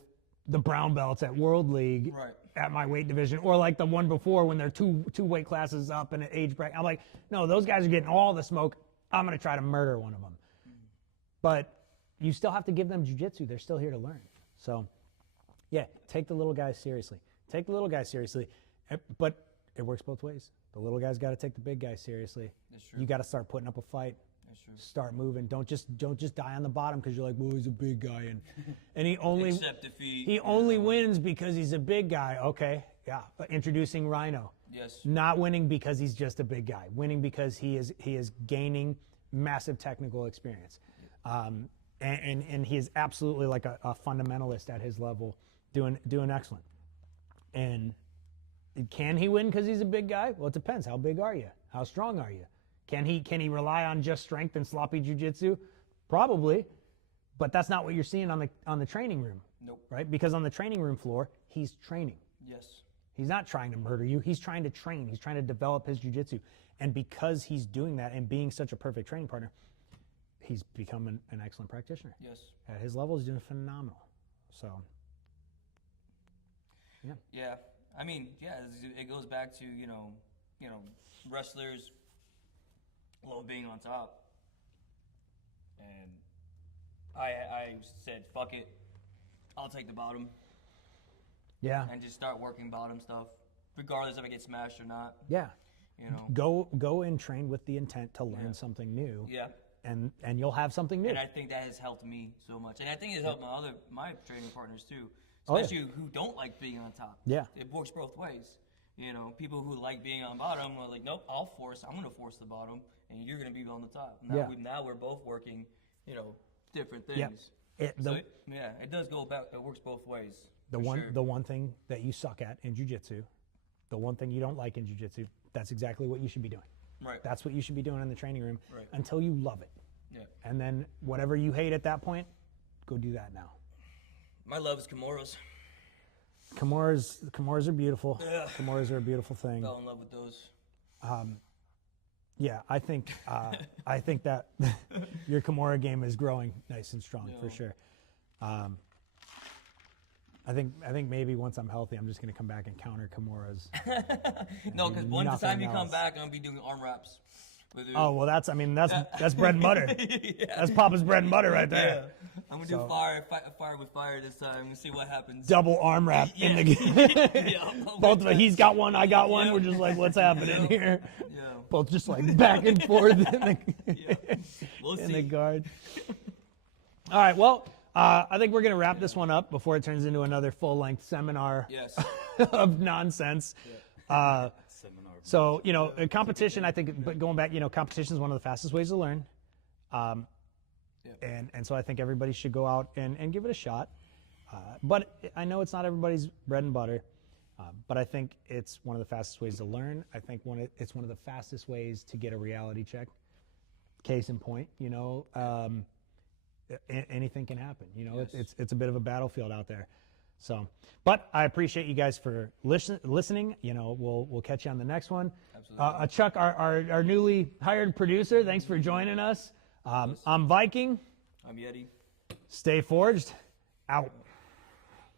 the brown belts at World League at my weight division, or like the one before when they're two weight classes up in an age bracket. I'm like, no, those guys are getting all the smoke. I'm going to try to murder one of them. But you still have to give them jiu-jitsu. They're still here to learn. So, yeah, take the little guys seriously. But it works both ways. The little guy's got to take the big guy seriously. That's true. You got to start putting up a fight. That's true. Start moving. Don't just die on the bottom because you're like, well, he's a big guy and he only accept defeat. He only wins because he's a big guy. Okay, yeah. But introducing Rhino. Yes. Not winning because he's just a big guy. Winning because he is gaining massive technical experience. And he is absolutely like a fundamentalist at his level, doing excellent. And can he win because he's a big guy? Well, it depends. How big are you? How strong are you? Can he rely on just strength and sloppy jiu-jitsu? Probably, but that's not what you're seeing on the training room. Nope. Right? Because on the training room floor, he's training. Yes. He's not trying to murder you. He's trying to train. He's trying to develop his jiu-jitsu. And because he's doing that and being such a perfect training partner, he's become an excellent practitioner. Yes. At his level, he's doing phenomenal. So, yeah. Yeah. I mean, yeah, it goes back to, wrestlers love being on top. And I said, fuck it. I'll take the bottom. Yeah. And just start working bottom stuff, regardless if I get smashed or not. Yeah. You know. Go and train with the intent to learn something new. Yeah. And you'll have something new. And I think that has helped me so much. And I think it's helped my training partners too. Especially who don't like being on top. Yeah. It works both ways. People who like being on bottom are like, nope, I'm going to force the bottom, and you're going to be on the top. Now we're both working, different things. Yeah. It does go about, it works both ways. The one thing that you suck at in jiu-jitsu, the one thing you don't like in jiu-jitsu, that's exactly what you should be doing. Right. That's what you should be doing in the training room right. until you love it. Yeah. And then whatever you hate at that point, go do that now. My love is Kimuras. Kimuras are beautiful. Yeah. Kimuras are a beautiful thing. Fell in love with those. Yeah, I think that your Kimura game is growing nice and strong for sure. I think maybe once I'm healthy, I'm just going to come back and counter Kimuras. No, because one time you come back, I'm going to be doing arm wraps. Oh, well, that's bread and butter. Yeah. That's Papa's bread and butter right there. Yeah. I'm going to do fire with fire this time and see what happens. Double arm wrap in the game. Both of us, he's got one, I got one. We're just like, what's happening here? Yeah. Both just like back and forth in the guard. All right, well, I think we're going to wrap this one up before it turns into another full-length seminar of nonsense. Yeah. So, a competition, I think, but going back, competition is one of the fastest ways to learn. And so I think everybody should go out and give it a shot. But I know it's not everybody's bread and butter, but I think it's one of the fastest ways to learn. I think it's one of the fastest ways to get a reality check. Case in point, anything can happen. It's a bit of a battlefield out there. So, but I appreciate you guys for listening. We'll catch you on the next one. Absolutely. Chuck, our newly hired producer, thanks for joining us. I'm Vykyng. I'm Yeti. Stay forged. Out.